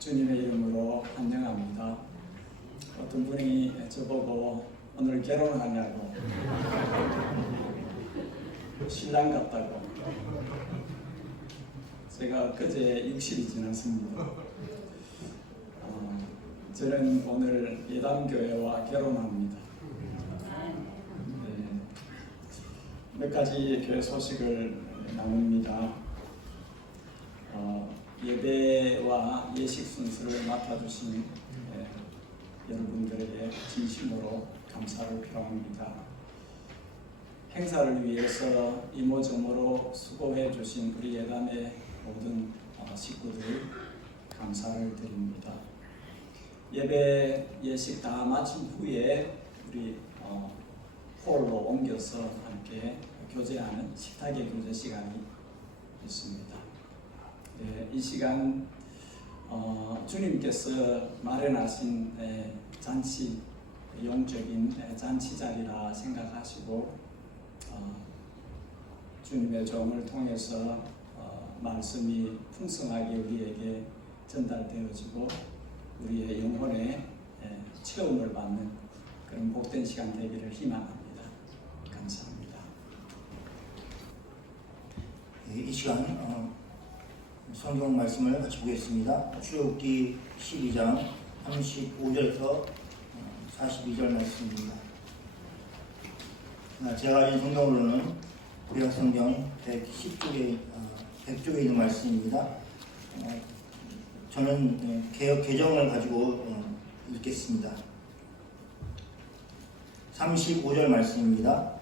주님의 이름으로 환영합니다. 어떤 분이 저보고 오늘 결혼하냐고, 신랑 같다고. 제가 그제 60이 지났습니다. 저는 오늘 예담교회와 결혼합니다. 몇 가지 교회 소식을 나눕니다. 예배와 예식 순서를 맡아주신 여러분들에게 진심으로 감사를 표합니다. 행사를 위해서 이모저모로 수고해 주신 우리 예담의 모든 식구들 감사를 드립니다. 예배 예식 다 마친 후에 우리 홀로 옮겨서 함께 교제하는 식탁의 교제 시간이 있습니다. 이 시간 주님께서 마련하신 잔치, 영적인 잔치 자리라 생각하시고 주님의 종을 통해서 말씀이 풍성하게 우리에게 전달되어지고 우리의 영혼의 체험을 받는 그런 복된 시간 되기를 희망합니다. 감사합니다. 이 시간 성경 말씀을 같이 보겠습니다. 출애굽기 12장 35절에서 42절 말씀입니다. 제가 가진 성경으로는 구약성경 110쪽에 있는 말씀입니다. 저는 개역 개정을 가지고 읽겠습니다. 35절 말씀입니다.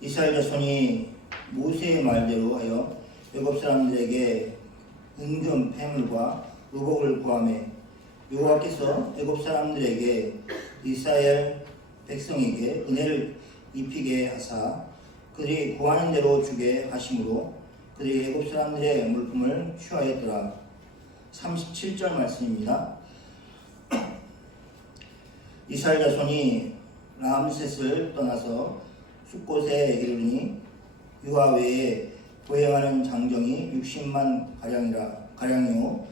이스라엘 자손이 모세의 말대로 하여 애굽 사람들에게 은금 패물과 의복을 구하며 여호와께서 애굽 사람들에게 이스라엘 백성에게 은혜를 입히게 하사 그들이 구하는 대로 주게 하심으로 그들이 애굽 사람들의 물품을 취하였더라. 37절 말씀입니다. 이스라엘 자손이 람셋을 떠나서 숫곳에 이르니 유아 외에 보행하는 장정이 60만 가량이요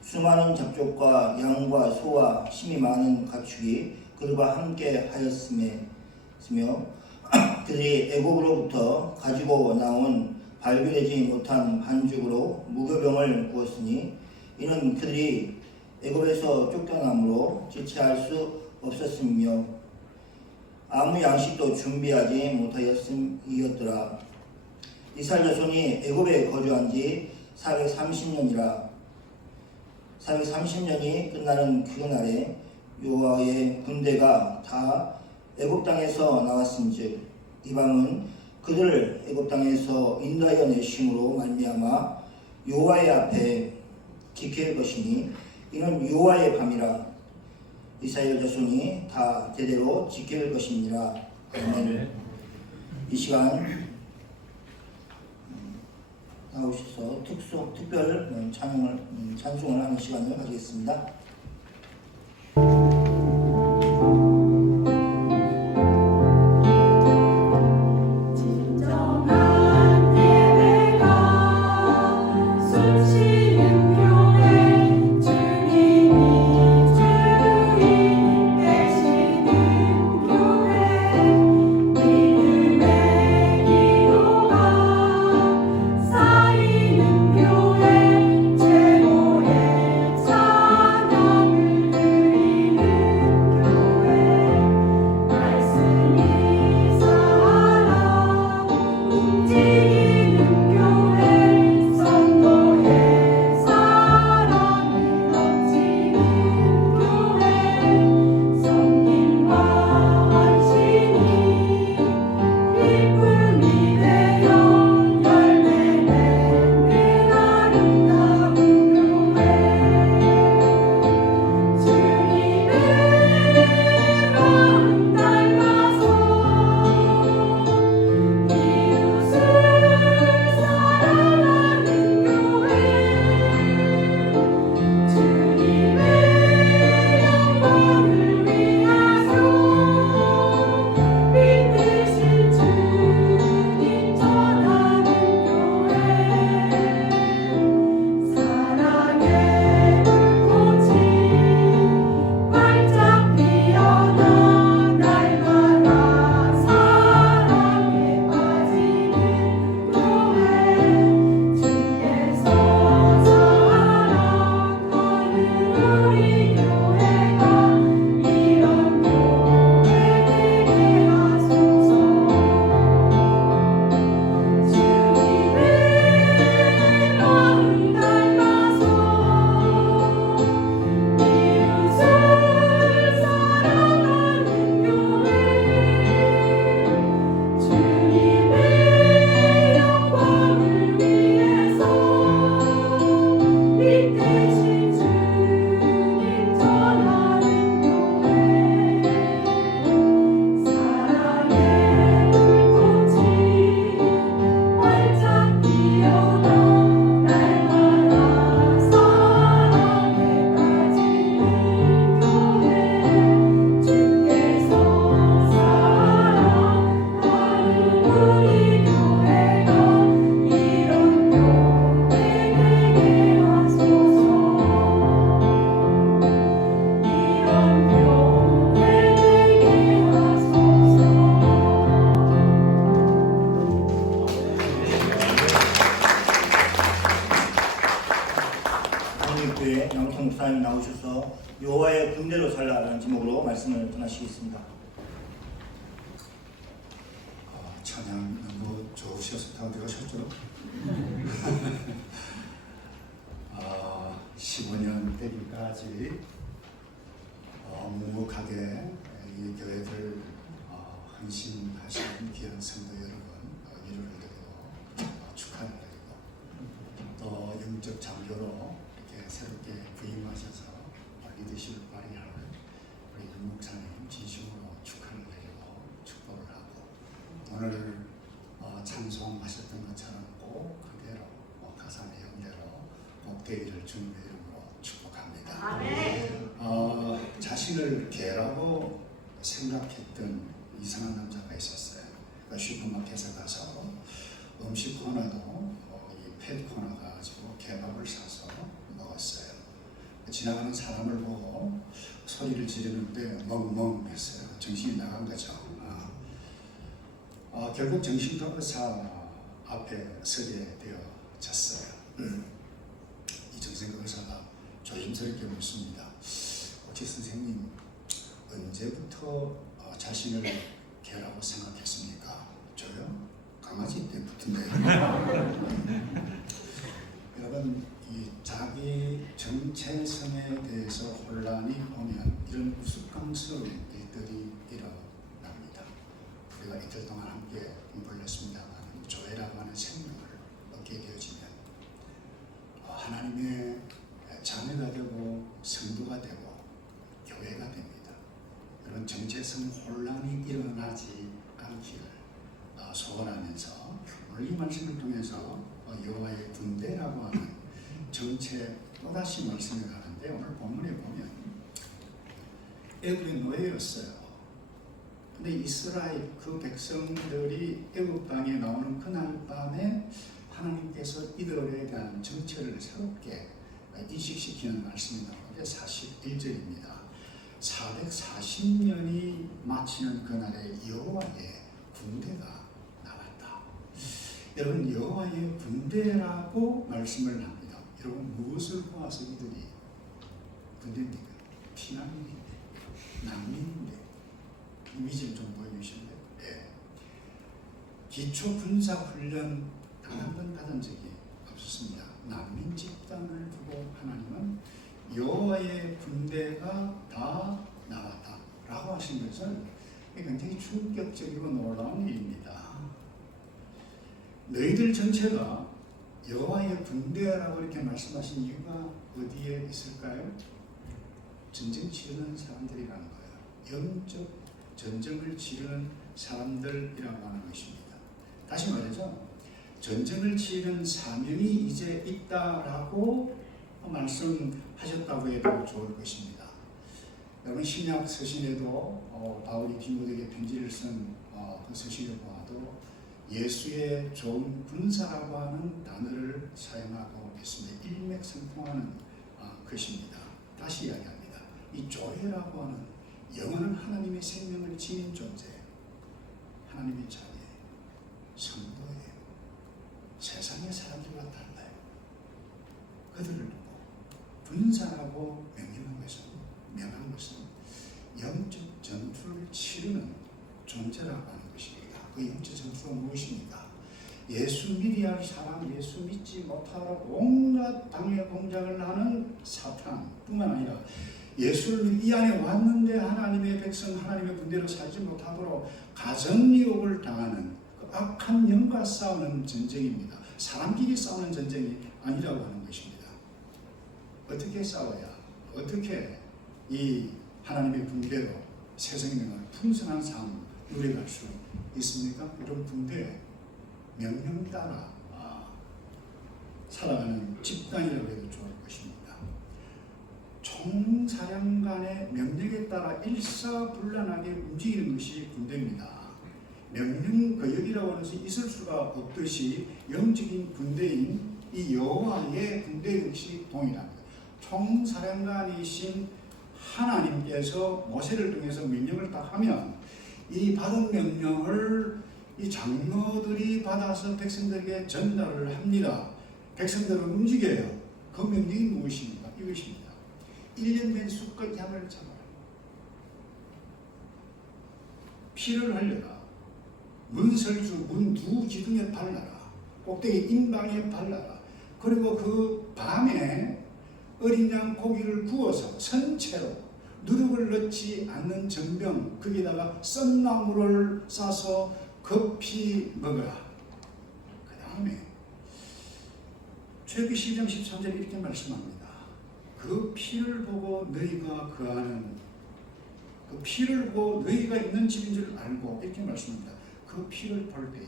수많은 잡족과 양과 소와 힘이 많은 가축이 그들과 함께 하였으며 그들이 애굽으로부터 가지고 나온 발견되지 못한 반죽으로 무교병을 구웠으니 이는 그들이 애굽에서 쫓겨남으로 지체할 수 없었으며 아무 양식도 준비하지 못하였음이었더라. 이스라엘 자손이 애굽에 거주한 지 430년이라 430년이 끝나는 그 날에 여호와의 군대가 다 애굽 땅에서 나왔은즉 이 밤은 그들을 애굽 땅에서 인도하여 내심으로 말미암아 여호와의 앞에 지킬 것이니 이는 여호와의 밤이라 이스라엘 자손이 다 제대로 지킬 것이니라. 아멘. 이 시간 나오셔서 특별 찬송을 하는 시간을 가지겠습니다. 쌓이는 교회 최고의 찬양 한국교회 양호통 목사님 나오셔서 여호와의 군대로 살라라는 제목으로 말씀을 전하시겠습니다. 찬양 너무 좋으셔서 다 어디 가셨죠? 15년 되기까지 묵묵하게 이 교회를 헌신하신 귀한 성도 여러분 이루를 드리고 축하를 드리고 또 영적 장교로 이렇게 새롭게 부임하셔서 리더십을 발휘하는 우리 윤 목사님 진심으로 축하를 드리고 축복을 하고 오늘 찬송하셨던 것처럼 꼭 그대로 가상의 형제로 꼭 되기를 주님의 이름으로 축복합니다. 자신을 개라고 생각했던 이상한 남자가 있었어요. 그러니까 슈퍼마켓에 가서 음식 코너도 이 펫 코너 가지고 개밥을 사서 먹었어요. 지나가는 사람을 보고 소리를 지르는데 멍멍 했어요. 정신이 나간 거죠. 결국 정신과의사 앞에 서게 되어졌어요. 이정생 의사가 조심스럽게 묻습니다. 혹시 선생님 언제부터 자신을 개라고 생각했습니까? 저요? 강아지 때부터인데. 여러분 이 자기 정체성에 대해서 혼란이 오면 이런 우스꽝스러운 일들이 일어납니다. 우리가 이틀 동안 함께 공부했습니다만 교회라고 하는 생명을 얻게 되어지면 하나님의 자녀가 되고 성도가 되고 교회가 됩니다. 이런 정체성 혼란이 일어나지 않기를 소원하면서 오늘 이 말씀을 통해서 여호와의 군대라고 하는 정체 또다시 말씀을 하는데 오늘 본문에 보면 애굽의 노예였어요. 근데 이스라엘 그 백성들이 애굽 땅에 나오는 그날 밤에 하나님께서 이들에 대한 정체를 새롭게 인식시키는 말씀이 나오는데 41절입니다. 440년이 마치는 그날에 여호와의 군대가 나왔다. 여러분 여호와의 군대라고 말씀을 합니다. 여러분 무엇을 보아서 이들이 군대입니까? 피난민인데 난민인데 이미지를 좀 보여주시는데 기초 군사 훈련 단 한 번 받은 적이 없었습니다. 난민 집단을 두고 하나님은 여호와의 군대가 다 나왔다라고 하신 것은 굉장히 충격적이고 놀라운 일입니다. 너희들 전체가 여호와의 군대라고 이렇게 말씀하신 이유가 어디에 있을까요? 전쟁 치르는 사람들이라는 거예요. 영적 전쟁을 치르는 사람들이라고 하는 것입니다. 다시 말해서 전쟁을 치르는 사명이 이제 있다라고 말씀하셨다고 해도 좋을 것입니다. 여러분 신약 서신에도 바울이 디모데에게 편지를 쓴 그 서신을 보아도 예수의 좋은 군사라고 하는 단어를 사용하고 있습니다. 일맥상통하는 것입니다. 다시 이야기합니다. 이 교회라고 하는 영원한 하나님의 생명을 지닌 존재, 하나님의 자녀, 성도예요. 세상의 사람들과 달라요. 그들을 두고 군사라고 명한 것은 영적 전투를 치르는 존재라고 하는 것입니다. 그 영적 전투가 무엇입니까? 예수 믿어야 할 사람, 예수 믿지 못하라 온갖 방해 공작을 하는 사탄뿐만 아니라 예수를 이 안에 왔는데 하나님의 백성, 하나님의 군대로 살지 못하도록 가정유혹을 당하는 그 악한 영과 싸우는 전쟁입니다. 사람끼리 싸우는 전쟁이 아니라고 하는 것입니다. 어떻게 싸워야, 어떻게 이 하나님의 군대로 새 생명을 풍성한 삶을 누려갈 수 있습니까? 이런 군대 명령 따라 살아가는 집단이라고 해도 좋을 것입니다. 총사령관의 명령에 따라 일사불란하게 움직이는 것이 군대입니다. 명령 거역이라고 하는 것이 있을 수가 없듯이 영적인 군대인 이 여호와의 군대 역시 동일합니다. 총사령관이신 하나님께서 모세를 통해서 명령을 딱 하면 이 받은 명령을 이 장로들이 받아서 백성들에게 전달을 합니다. 백성들은 움직여요. 그 명령이 무엇입니까? 양을 잡아라. 피를 흘려라. 문설주 문 두 기둥에 발라라. 꼭대기 임방에 발라라. 그리고 그 밤에 어린 양 고기를 구워서 선체로 누룩을 넣지 않는 전병 거기다가 썬나물을 싸서 급히 먹어라. 그 다음에 출애굽기 12장 13절 이렇게 말씀합니다. 그 피를 보고 너희가 거하는 그 피를 보고 너희가 있는 집인 줄 알고 이렇게 말씀합니다. 그 피를 볼 때에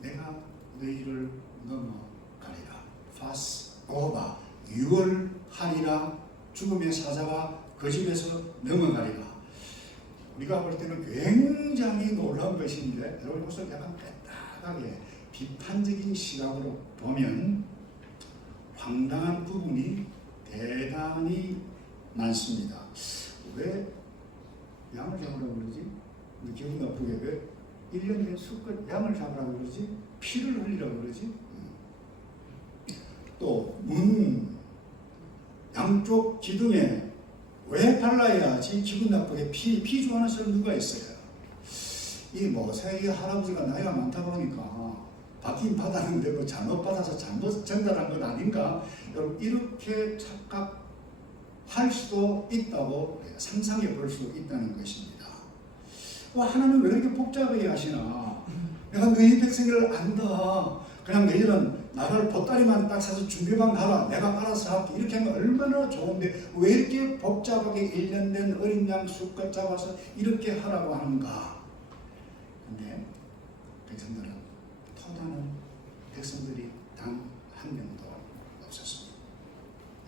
내가 너희를 넘어가리라. 파스 오바 유월하리라. 죽음의 사자가 그 집에서 넘어가리라. 우리가 볼 때는 굉장히 놀라운 것인데 여러분 이것을 약간 빼딱하게 비판적인 시각으로 보면 황당한 부분이 대단히 많습니다. 왜 양을 잡으라고 그러지? 우리 기분 나쁘게 왜 1년 된 수컷 양을 잡으라고 그러지? 피를 흘리라고 그러지? 또 문 양쪽 기둥에 왜 발라야지 기분 나쁘게 피 좋아하는 사람 누가 있어요? 이 모세의 할아버지가 나이가 많다 보니까 받긴 받았는데 뭐 잘못 받아서 잘못 전달한 건 아닌가? 여러분 이렇게 착각할 수도 있다고 상상해 볼 수 있다는 것입니다. 하나님 왜 이렇게 복잡하게 하시나? 내가 너희 백성을 안다. 그냥 너희는 나를 보따리만 딱 사서 준비만 가라. 내가 알아서 할게. 이렇게 하면 얼마나 좋은데 왜 이렇게 복잡하게 1년 된 어린 양 수컷 잡아서 이렇게 하라고 하는가? 근데 백성들은 토다는 백성들이 단 한 명도 없었습니다.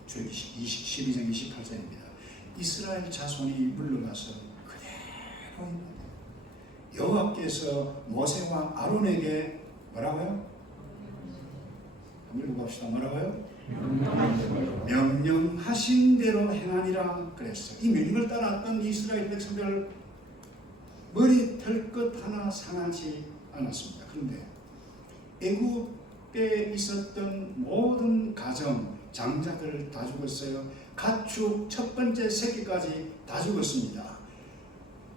출애굽기 12장 28절입니다. 이스라엘 자손이 물러가서 그대로 여호와께서 모세와 아론에게 뭐라고요? 한번 읽어봅시다. 뭐라고요? 명령하신 대로 행하니라 그랬어요. 이 명령을 따랐던 이스라엘 백성들 머리 털 것 하나 상하지 않았습니다. 그런데 애굽에 있었던 모든 가정 장자들 다 죽었어요. 가축 첫 번째 새끼까지 다 죽었습니다.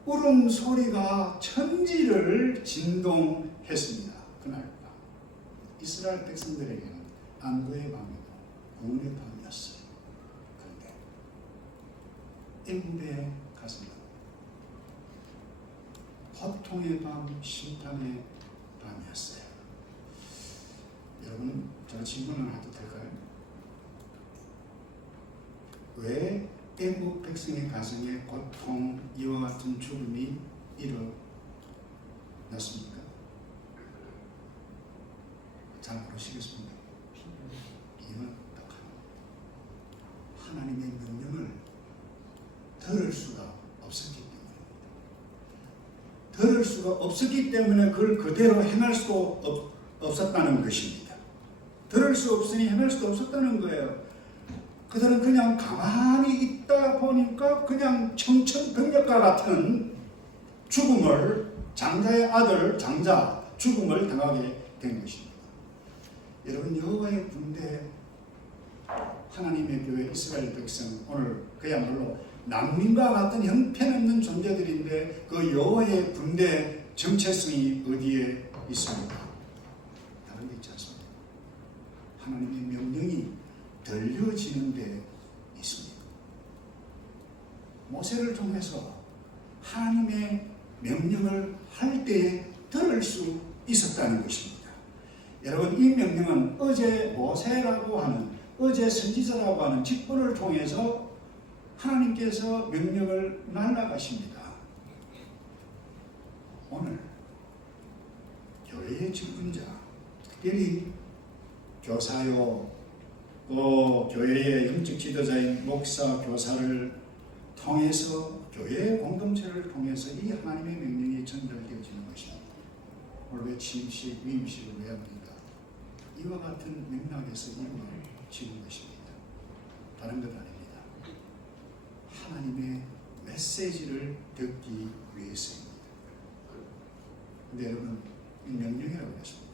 울음 소리가 천지를 진동했습니다. 그날 밤 이스라엘 백성들에게는 안도의 밤이고 구원의 밤이었어요. 그런데 애굽에 가서는 고통의 밤, 심판의 밤이었어요. 여러분, 제가 질문을 해도 될까요? 왜 애국 백성의 가정에 고통, 이와 같은 죽음이 일어났습니까? 잘 모르시겠습니다. 이유는 딱합니다. 하나님의 명령을 들을 수가 없었기 때문입니다. 들을 수가 없었기 때문에 그걸 그대로 행할 수도 없었다는 것입니다. 들을 수 없으니 행할 수도 없었다는 거예요. 그들은 그냥 가만히 있다 보니까 그냥 청천벽력과 같은 죽음을, 장자의 아들, 장자 죽음을 당하게 된 것입니다. 여러분, 여호와의 군대, 하나님의 교회 이스라엘 백성, 오늘 그야말로 난민과 같은 형편없는 존재들인데 그 여호와의 군대 정체성이 어디에 있습니까? 다른 데 있지 않습니다. 하나님의 명령이 들려지는 데 있습니다. 모세를 통해서 하나님의 명령을 할 때에 들을 수 있었다는 것입니다. 여러분, 이 명령은 어제 모세라고 하는, 어제 선지자라고 하는 직분을 통해서 하나님께서 명령을 날라가십니다. 오늘 교회의 직분자, 특별히 교사요, 또 교회의 영적 지도자인 목사, 교사를 통해서 교회 공동체를 통해서 이 하나님의 명령이 전달되어지는 것입니다. 오늘 왜 취임식, 위임식을 왜 합니까? 이와 같은 맥락에서 이루어지는 것입니다. 다른 것 아닙니다. 하나님의 메시지를 듣기 위해서입니다. 근데 여러분, 이 명령이라고 했습니다.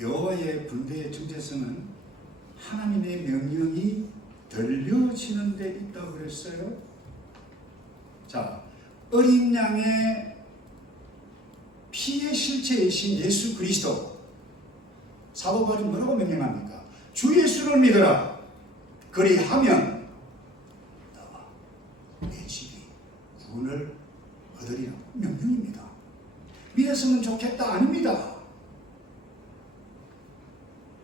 여호와의 군대의 정체성은 하나님의 명령이 들려지는 데 있다고 그랬어요. 자, 어린 양의 피의 실체이신 예수 그리스도, 사도 바울이 뭐라고 명령합니까? 주 예수를 믿어라. 그리하면 너와 내 집이 구원을 얻으리라. 명령입니다. 믿었으면 좋겠다 아닙니다.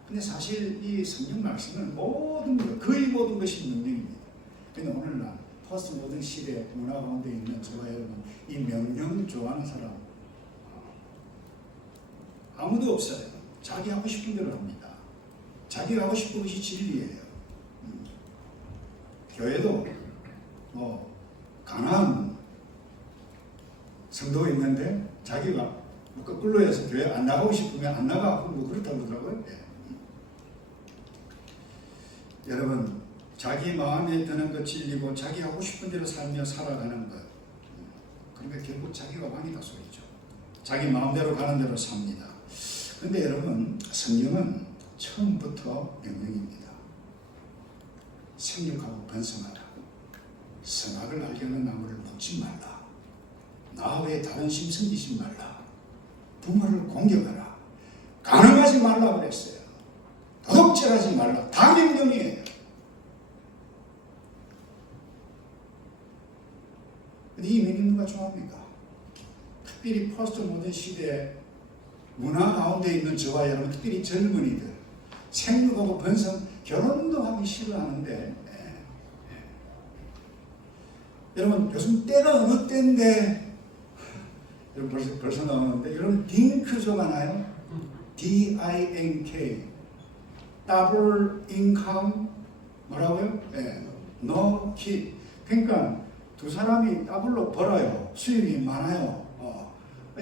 근데 사실 이 성경 말씀은 모든 것, 거의 모든 것이 명령입니다. 근데 오늘날 포스트 모던 시대 문화 가운데 있는 저와 여러분, 이 명령 좋아하는 사람 아무도 없어요. 자기 하고 싶은 대로 합니다. 자기가 하고 싶은 것이 진리예요. 교회도 가난한 성도가 있는데 자기가 거꾸로 해서 교회 안 나가고 싶으면 안 나가고 뭐 그렇다고 그러더라고요. 네. 여러분, 자기 마음에 드는 것 진리고 자기 하고 싶은 대로 살며 살아가는 것, 그러니까 결국 자기가 왕이다 소리죠. 자기 마음대로 가는 대로 삽니다. 그런데 여러분, 성경은 처음부터 명령입니다. 생육하고 번성하라. 선악을 알게 하는 나무를 먹지 말라. 나 외에 다른 심 섬기지 말라. 부모를 공경하라. 간음하지 말라 그랬어요. 도둑질하지 말라. 다 명령이에요. 근데 이 명령 누가 좋아합니까? 특별히 포스트 모던 시대 문화 가운데 있는 저와 여러분, 특별히 젊은이들, 생육하고 번성, 결혼도 하기 싫어하는데, 여러분, 요즘 때가 어느 때인데, 여러분 벌써 나오는데, 여러분 딩크족 아나요? D-I-N-K, 더블 인컴, 뭐라고요? No kid. 그러니까 두 사람이 더블로 벌어요. 수입이 많아요.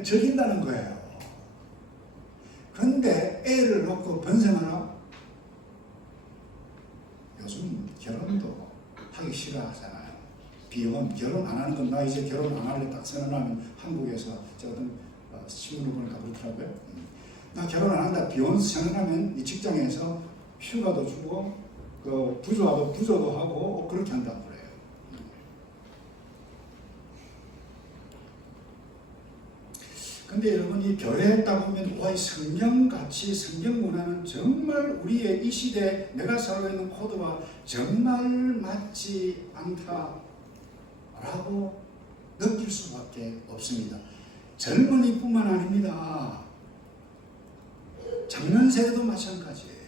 적인다는 거예요. 그런데 애를 놓고 번성하나? 요즘 결혼도 하기 싫어하잖아요. 비용은 결혼 안 하는 건, 나 이제 결혼 안 할래 딱 선언하면 한국에서 제가 어떤 신문을 보니까 그렇더라고요. 나 결혼 안 한다 비혼 선언하면 이 직장에서 휴가도 주고 그 부조도 하고 그렇게 한다고 그래요. 근데 여러분, 이 교회에 딱 보면 와, 이 성경같이 성경 문화는 정말 우리의 이 시대 내가 살고 있는 코드와 정말 맞지 않다라고 느낄 수밖에 없습니다. 젊은이뿐만 아닙니다. 작년 세대도 마찬가지예요.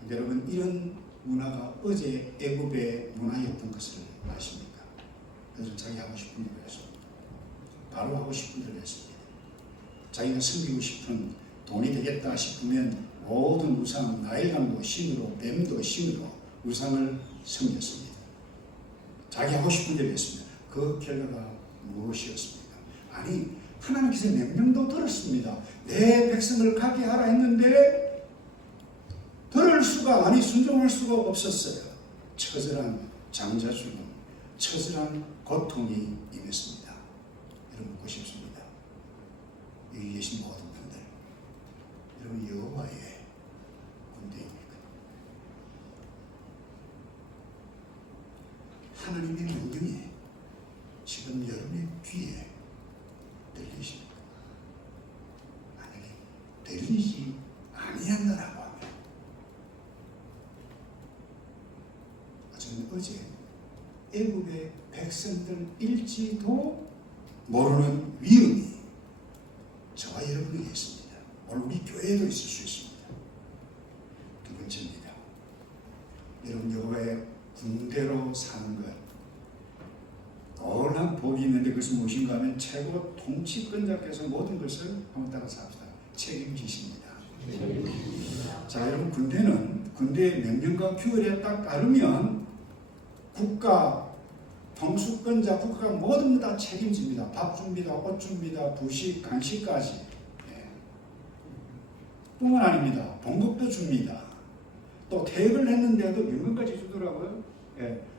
근데 여러분, 이런 문화가 어제 애굽의 문화였던 것을 아십니까? 그래서 자기 하고 싶은 대로 해서 바로 하고 싶은 대로 했습니다. 자기가 섬기고 싶은 돈이 되겠다 싶으면 모든 우상, 나일강도 신으로, 뱀도 신으로 우상을 섬겼습니다. 자기 하고 싶은 대로 했습니다. 그 결과가 무엇이었습니까? 아니, 하나님께서 명령도 들었습니다. 내 백성을 가게 하라 했는데 들을 수가, 아니 순종할 수가 없었어요. 처절한 장자 죽음, 처절한 고통이 임했습니다. 여러분, 묻고 싶습니다. 여기 계신 모든 분들, 여러분 여호와의 군대입니까? 하나님의 명령이 지금 여러분의 귀에 들리십니까? 만약에 들리지 아니한다라고 하면, 저는 어제 애굽의 백성들일지도 모르는 위험이 저와 여러분에게 있습니다. 오늘 우리 교회에도 있을 수 있습니다. 두 번째입니다. 여러분, 여호와의 군대로 사는 것, 놀라운 복이 있는데 그것이 무엇인가 하면 최고 통치권자께서 모든 것을 한번 따라서 합시다. 책임지십니다. 자, 여러분, 군대의 명령과 규율에 딱 따르면 국가 통수권자, 국가가 모든 다 책임집니다. 밥 줍니다, 옷 줍니다, 부식, 간식까지. 뿐만 아닙니다. 봉급도 줍니다. 또 퇴직을 했는데도 연금까지 주더라고요.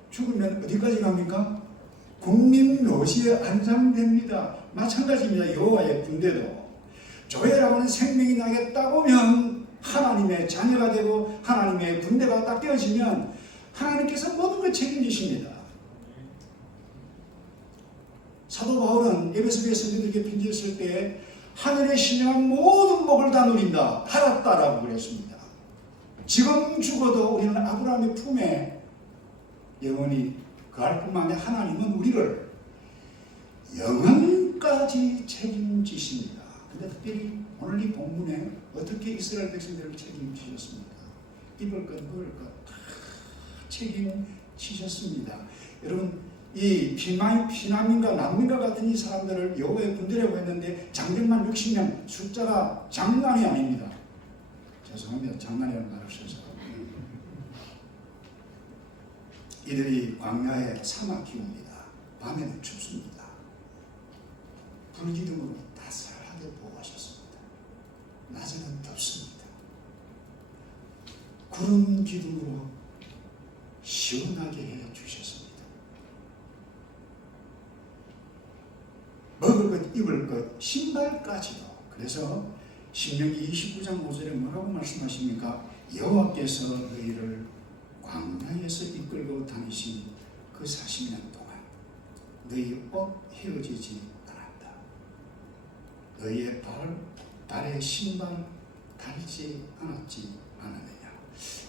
죽으면 어디까지 갑니까? 국민묘지에 안장됩니다. 마찬가지입니다. 여호와의 군대도. 조회라고 하는 생명이 나게 따보면 하나님의 자녀가 되고 하나님의 군대가 딱 떼어지면 하나님께서 모든 걸 책임지십니다. 사도 바울은 에베소교회 성도들에게 편지했을 때 하늘에 신령한 모든 복을 다 누린다, 팔았다라고 그랬습니다. 지금 죽어도 우리는 아브라함의 품에 영원히 거할 뿐만 아니라 하나님은 우리를 영원까지 책임지십니다. 근데 특별히 오늘 이 본문에 어떻게 이스라엘 백성들을 책임지셨습니까? 입을 것, 먹을 것 다 책임지셨습니다. 여러분, 이 피난민과 난민과 같은 이 사람들을 여호와의 군대라고 했는데 장정만 60명, 숫자가 장난이 아닙니다. 죄송합니다. 장난이라는 말을 써서. 이들이 광야의 사막 기온입니다. 밤에는 춥습니다. 불기둥으로 따스하게 보호하셨습니다. 낮에는 덥습니다. 구름 기둥으로 시원하게 해주셨습니다. 먹을 것, 입을 것, 신발까지도. 그래서 신명기 29장 5절에 뭐라고 말씀하십니까? 여호와께서 너희를 광야에서 이끌고 다니신 그 40년 동안 너희 옷 헤어지지 않았다. 너희의 발에 신발 달지 않았지 않았느냐.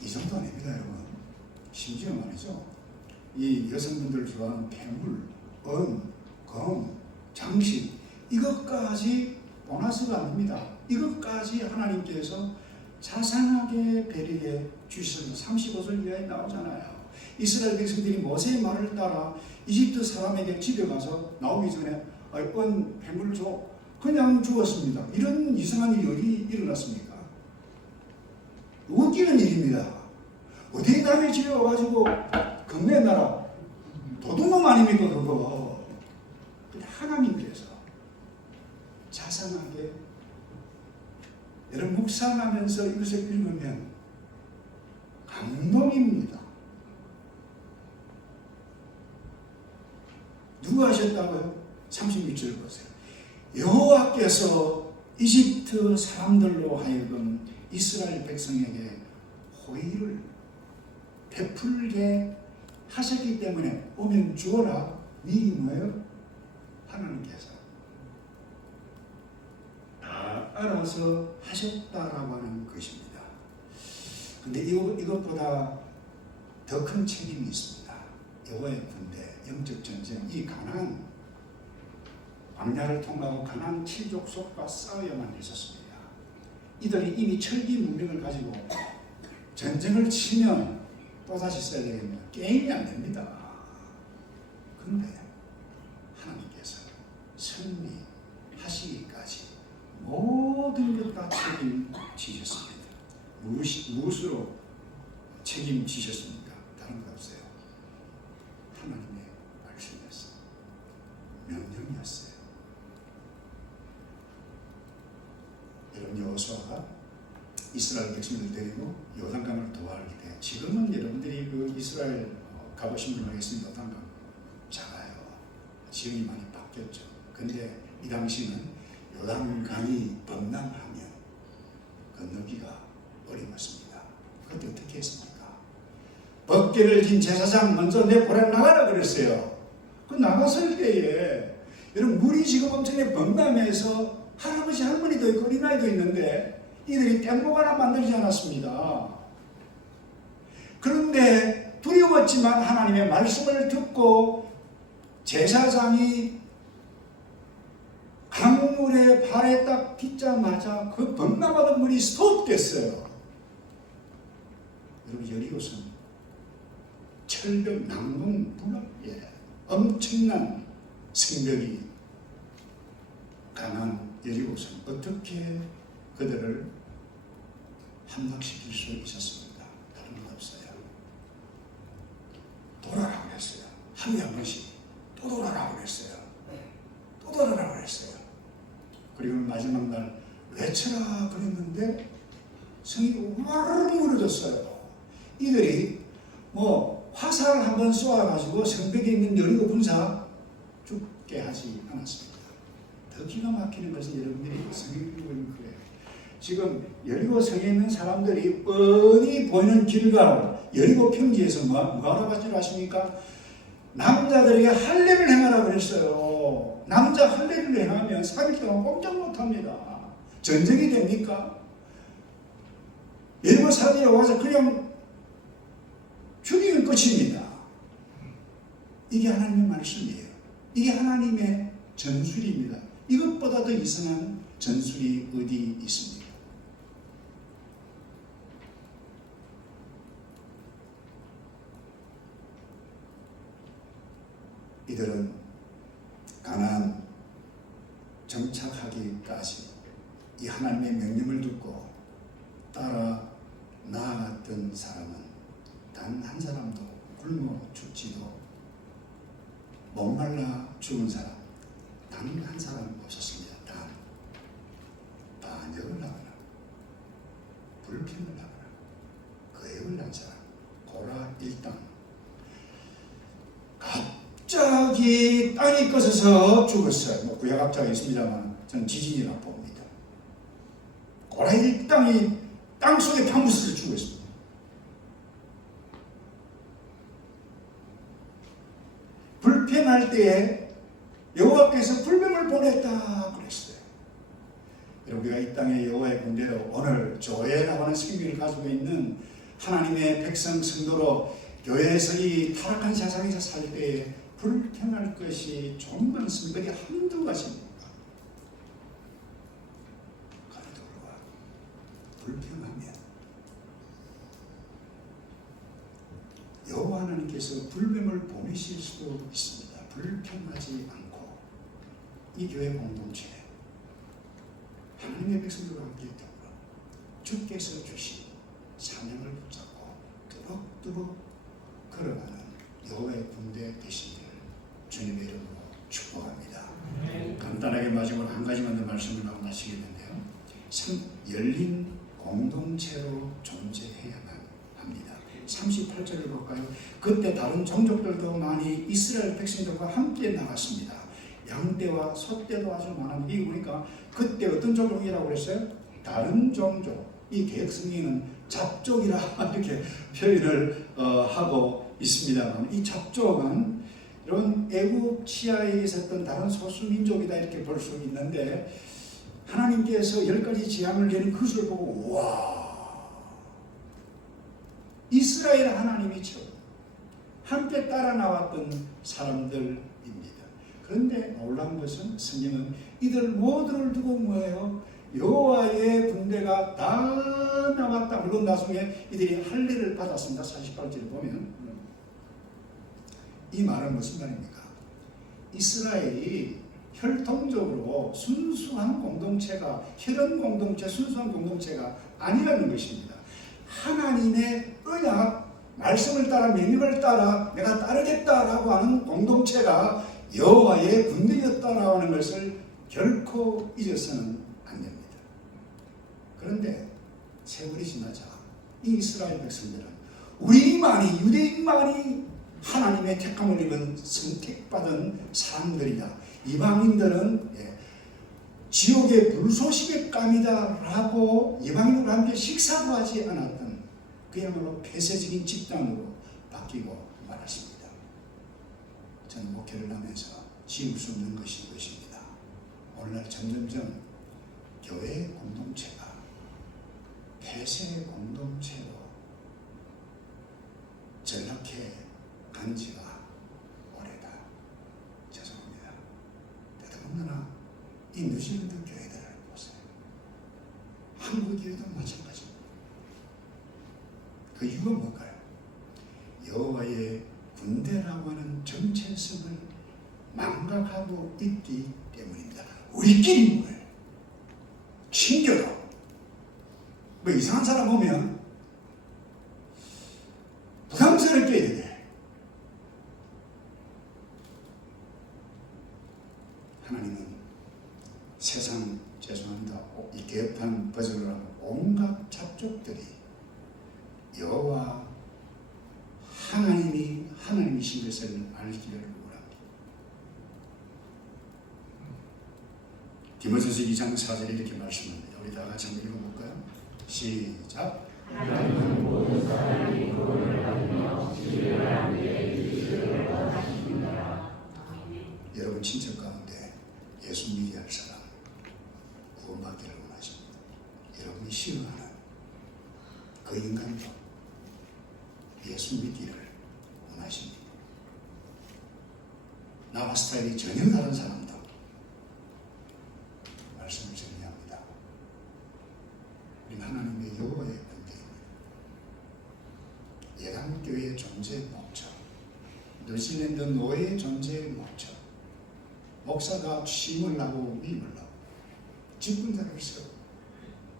이 정도 아닙니다, 여러분. 심지어 말이죠. 이 여성분들 좋아하는 폐물, 은, 검, 장식, 이것까지 보너스가 아닙니다. 이것까지 하나님께서 자상하게 배려해 주셔서 35절 이하에 나오잖아요. 이스라엘 백성들이 모세의 말을 따라 이집트 사람에게 집에 가서 나오기 전에 은 폐물을 줘 그냥 주었습니다. 이런 이상한 일이 일어났습니까? 웃기는 일입니다. 어디 남의 집에 와가지고 금내나라 도둑놈 아닙니까 그거. 근데 하나님께서 자상하게 여러분 묵상하면서 이것을 읽으면 감동입니다. 누가 하셨다고요? 36절 보세요. 여호와께서 이집트 사람들로 하여금 이스라엘 백성에게 호의를 베풀게 하셨기 때문에 오면 주어라. 이 뭐예요? 하나님께서 다 알아서 하셨다라고 하는 것입니다. 근데 이것보다 더 큰 책임이 있습니다. 여호와의 군대, 영적 전쟁, 이 가나안 광야를 통과하고 가나안 7족속과 싸워야만 했었습니다. 이들이 이미 철기 문명을 가지고 전쟁을 치면 또다시 써야 되겠네요. 게임이 안 됩니다. 그런데 하나님께서 승리하시기까지 모든 것 다 책임지셨습니다. 무엇으로 책임지셨습니까? 다른 거 없어요. 하나님의 말씀이었어요. 명령이었어요. 여러분, 여호수아가 이스라엘 백성들 데리고 요단강을 도하할 때, 지금은 여러분들이 그 이스라엘 가보신 분 알겠습니다. 요단강 작아요. 지형이 많이 바뀌었죠. 근데 이 당시는 요단강이 범람하면 건너기가 어려웠습니다. 그때 어떻게 했습니까? 법궤를 진 제사장 먼저 내보내 나가라 그랬어요. 그 나갔을 때에 여러분 물이 지금 엄청나게 범람해서 할아버지 할머니도 있고 어린아이도 있는데 이들이 댐목 하나 만들지 않았습니다. 그런데 두려웠지만 하나님의 말씀을 듣고 제사장이 강물에 발에 딱 딛자마자 그 범람하던 물이 스톱됐어요. 여러분, 여리고성 철벽 낭문 불합에 엄청난 성벽이 강한 여리고성, 어떻게 그들을 함락시킬 수 있었습니까? 다른 건 없어요. 돌아라고 했어요. 하루에 한 번씩 또 돌아라고 했어요. 또 돌아라고 했어요. 그리고 마지막 날 외쳐라 그랬는데 성이 와르르 무너졌어요. 이들이 화살을 한번 쏘아가지고 성벽에 있는 여리고 군사 죽게 하지 않았습니다. 더 기가 막히는 것은 여러분들이 성경을 읽으면 그래요. 지금 여리고 성에 있는 사람들이 뻔히 보이는 길과 여리고 편지에서 뭐라고 하지 아십니까? 남자들에게 할례를 행하라고 그랬어요. 남자 할례를 행하면 3일 동안 꼼짝 못합니다. 전쟁이 됩니까? 여리고 사람들이 와서 그냥 죽이면 끝입니다. 이게 하나님의 말씀이에요. 이게 하나님의 전술입니다. 이것보다 더 이상한 전술이 어디 있습니까? 이들은 가나안 정착하기까지 이 하나님의 명령을 듣고 따라 나아갔던 사람은 단 한 사람도 굶어 죽지도 목말라 죽은 사람 단 한 사람 없었습니다. 단 반역을 하거나 불평을 하거나 거역을 한 사람 고라 일당 갑자기 땅이 꺼져서 죽었어요. 뭐 구약학자가 있습니다만 저는 지진이라고 봅니다. 고라 일당이 땅속에 파묻혀서 죽었습니다. 불평할 때에 여호와께서 불뱀을 보냈다 그랬어요. 우리가 이 땅에 여호와의 군대로 오늘 교회라고 하는 생명을 가지고 있는 하나님의 백성 성도로 교회에서 이 타락한 세상에서 살 때에 불평할 것이 좀 많습니다. 그게 한두 가지입니까? 그래도 불구하고 불평하면 여호와 하나님께서 불뱀을 보내실 수도 있습니다. 불평하지 않고 이 교회 공동체 하나님의 백성들과 함께 더불어 주께서 주신 사명을 붙잡고 뚜벅뚜벅 걸어가는 여호와의 군대 되시기를 주님의 이름으로 축복합니다. 간단하게 마지막으로 한 가지만 더 말씀을 하고 마치겠는데요. 열린 공동체로 존재해야만 합니다. 38절을 볼까요? 그때 다른 종족들도 많이 이스라엘 백성들과 함께 나갔습니다. 양떼와 소떼도 아주 많았는데 이게 보니까 그때 어떤 종족이라고 그랬어요? 다른 종족. 이 개혁성경에는 잡족이라 이렇게 표현을 하고 있습니다만 이 잡족은 이런 애국 치하에 있었던 다른 소수민족이다 이렇게 볼 수 있는데 하나님께서 10가지 재앙을 내린 그것을 보고 와 이스라엘 하나님이 저 함께 따라 나왔던 사람들입니다. 그런데 놀라운 것은 성경은 이들 모두를 두고 뭐예요? 여호와의 군대가 다 나왔다. 물론 나중에 이들이 할례를 받았습니다. 48절을 보면 이 말은 무슨 말입니까? 이스라엘이 혈통적으로 순수한 공동체가 혈연 공동체, 순수한 공동체가 아니라는 것입니다. 하나님의 언약, 말씀을 따라 명령을 따라 내가 따르겠다라고 하는 공동체가 여호와의 군대였다라고 하는 것을 결코 잊어서는 안 됩니다. 그런데 세월이 지나자 이 이스라엘 백성들은 우리만이 유대인만이 하나님의 택함을 입은 선택받은 사람들이다. 이방인들은 지옥의 불쏘시개 감이다라고 이방인들과 함께 식사도 하지 않았던 그야말로 폐쇄적인 집단으로 바뀌고 말았습니다. 저는 목회를 하면서 지울 수 없는 것이 이것입니다. 오늘날 점점점 교회 공동체가 폐쇄 공동체로 전락해 간 지가 오래다. 죄송합니다. 더더군다나 이 뉴질랜드 교회들을 보세요. 한국 교회도 마찬가지입니다. 그 이유가 뭘까요? 여호와의 군대라고 하는 정체성을 망각하고 있기 때문입니다. 우리끼리 뭐예요? 친교도 뭐 이상한 사람 보면 부담스럽게 해야 돼. 하나님은 세상 죄송합니다. 이 개혁한 버전을 하면 온갖 잡족들이 여호와 하나님이 하나님이신 것을 알기를 원합니다. 디모데전서 2장 4절에 이렇게 말씀합니다. 우리 다 같이 한번 읽어볼까요? 시작. 여러분 친척 가운데 예수 믿게 할 사람, 구원받기를 원하십니다. 여러분이 싫어하는 그 인간도 예수 믿기를 원하십니다. 나와 스타일이 전혀 다른 사람도 말씀을 정리합니다. 우리는 하나님의 여호와의 군대입니다. 예당교회의 존재의 목적, 뉴질랜드 노예의 존재의 목적, 목사가 취임을 하고 위임을 하고 직분자를 세우고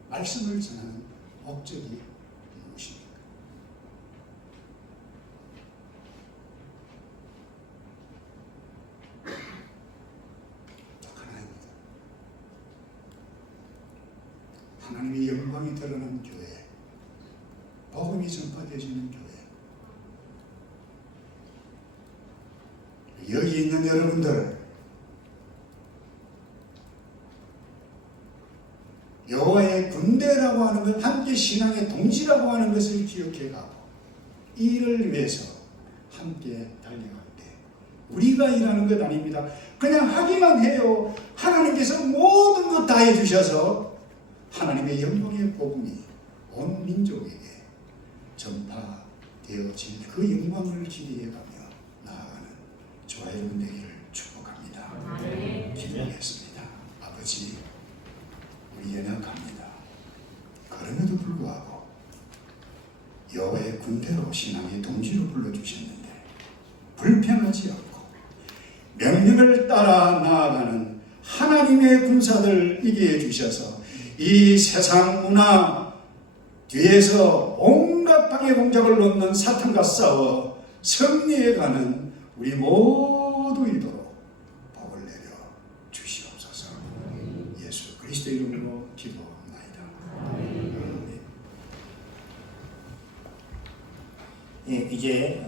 말씀을 전하는 목적이 무엇입니까? 딱 하나입니다. 하나님의 영광이 드러나는 교회, 복음이 전파되어지는 교회. 여기 있는 여러분들, 여호와의 군대라고 하는 것, 함께 신앙의 동지라고 하는 것을 기억해가고 이를 위해서 함께 달려갈 때 우리가 일하는 것 아닙니다. 그냥 하기만 해요. 하나님께서 모든 것 다 해주셔서 하나님의 영광의 복음이 온 민족에게 전파되어질 그 영광을 기대해가며 나아가는 저와 여러분 되기를 축복합니다. 기도하겠습니다. 아버지, 우리 연약합니다. 그럼에도 불구하고 여호와의 군대로 신앙의 동지로 불러주셨는데 불평하지 않고 명령을 따라 나아가는 하나님의 군사들 이게 해주셔서 이 세상 문화 뒤에서 온갖 방해 공작을 놓는 사탄과 싸워 승리해가는 우리 모두 이도록 복을 내려 주시옵소서. 예수 그리스도 이름으로 기도합니다. 예, 이제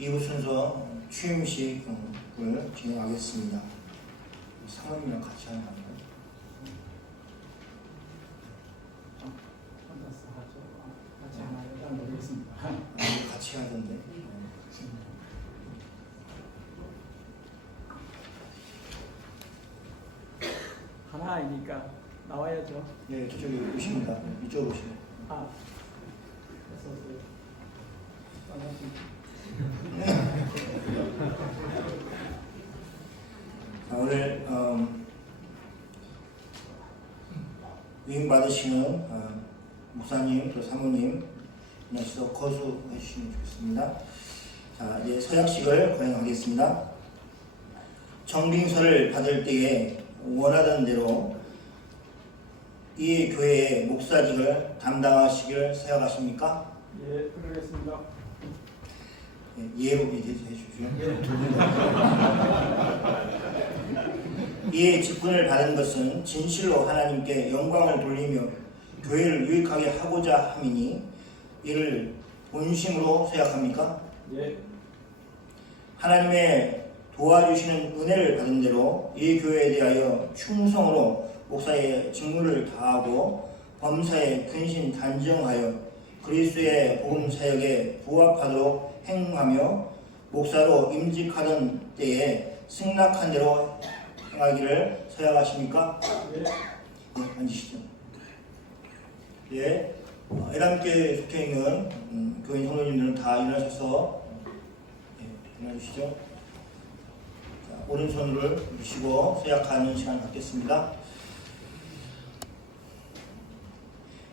2부 순서 취임식을 진행하겠습니다. 사모님이랑 같이 하는 건가요? 같이 하던데. 하나이니까 나와야죠. 네, 저쪽에 오십니다. 이쪽으로 오시면. 아, 어서 오세요. 자, 오늘 위임 받으시는 목사님 또 사모님 그냥서 거수해 주시면 좋겠습니다. 자, 이제 서약식을 거행하겠습니다. 청빙서를 받을 때에 원하던 대로 이 교회의 목사직을 담당하시길 생각하십니까? 예, 그러겠습니다. 예로 얘기해 주십시오. 이에 직분을 받은 것은 진실로 하나님께 영광을 돌리며 교회를 유익하게 하고자 함이니 이를 본심으로 생각합니까? 예, 하나님의 도와주시는 은혜를 받은 대로 이 교회에 대하여 충성으로 목사의 직무를 다하고 범사에 근신 단정하여 그리스도의 복음 사역에 부합하도록 행하며 목사로 임직하던 때에 승낙한 대로 행하기를 서약하십니까? 예. 네, 앉으시죠. 예, 에람교회에 속해 있는 교인 성도님들은 다 일어나셔서 일어나주시죠. 자, 오른손을 드시고 서약하는 시간 갖겠습니다.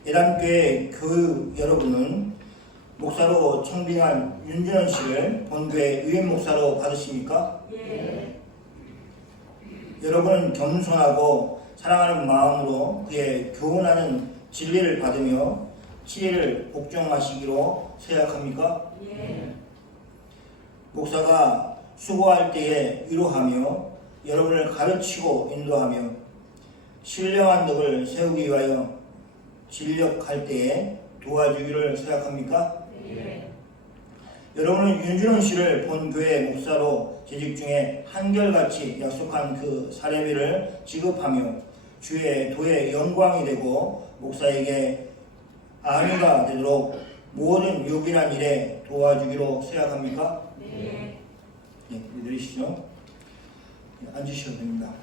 에람교회 교우 여러분은 목사로 청빙한 윤준원 씨를 본교회 위임 목사로 받으십니까? 예. 여러분은 겸손하고 사랑하는 마음으로 그의 교훈하는 진리를 받으며 치리를 복종하시기로 서약합니까? 예. 목사가 수고할 때에 위로하며 여러분을 가르치고 인도하며 신령한 덕을 세우기 위하여 진력할 때에 도와주기를 서약합니까? 예. 여러분은 윤준원 씨를 본교회 목사로 재직 중에 한결같이 약속한 그 사례비를 지급하며 주의 도의 영광이 되고 목사에게 아미가 되도록 모든 유기한 일에 도와주기로 생각합니까? 네. 네, 내리시죠. 네, 앉으셔도 됩니다.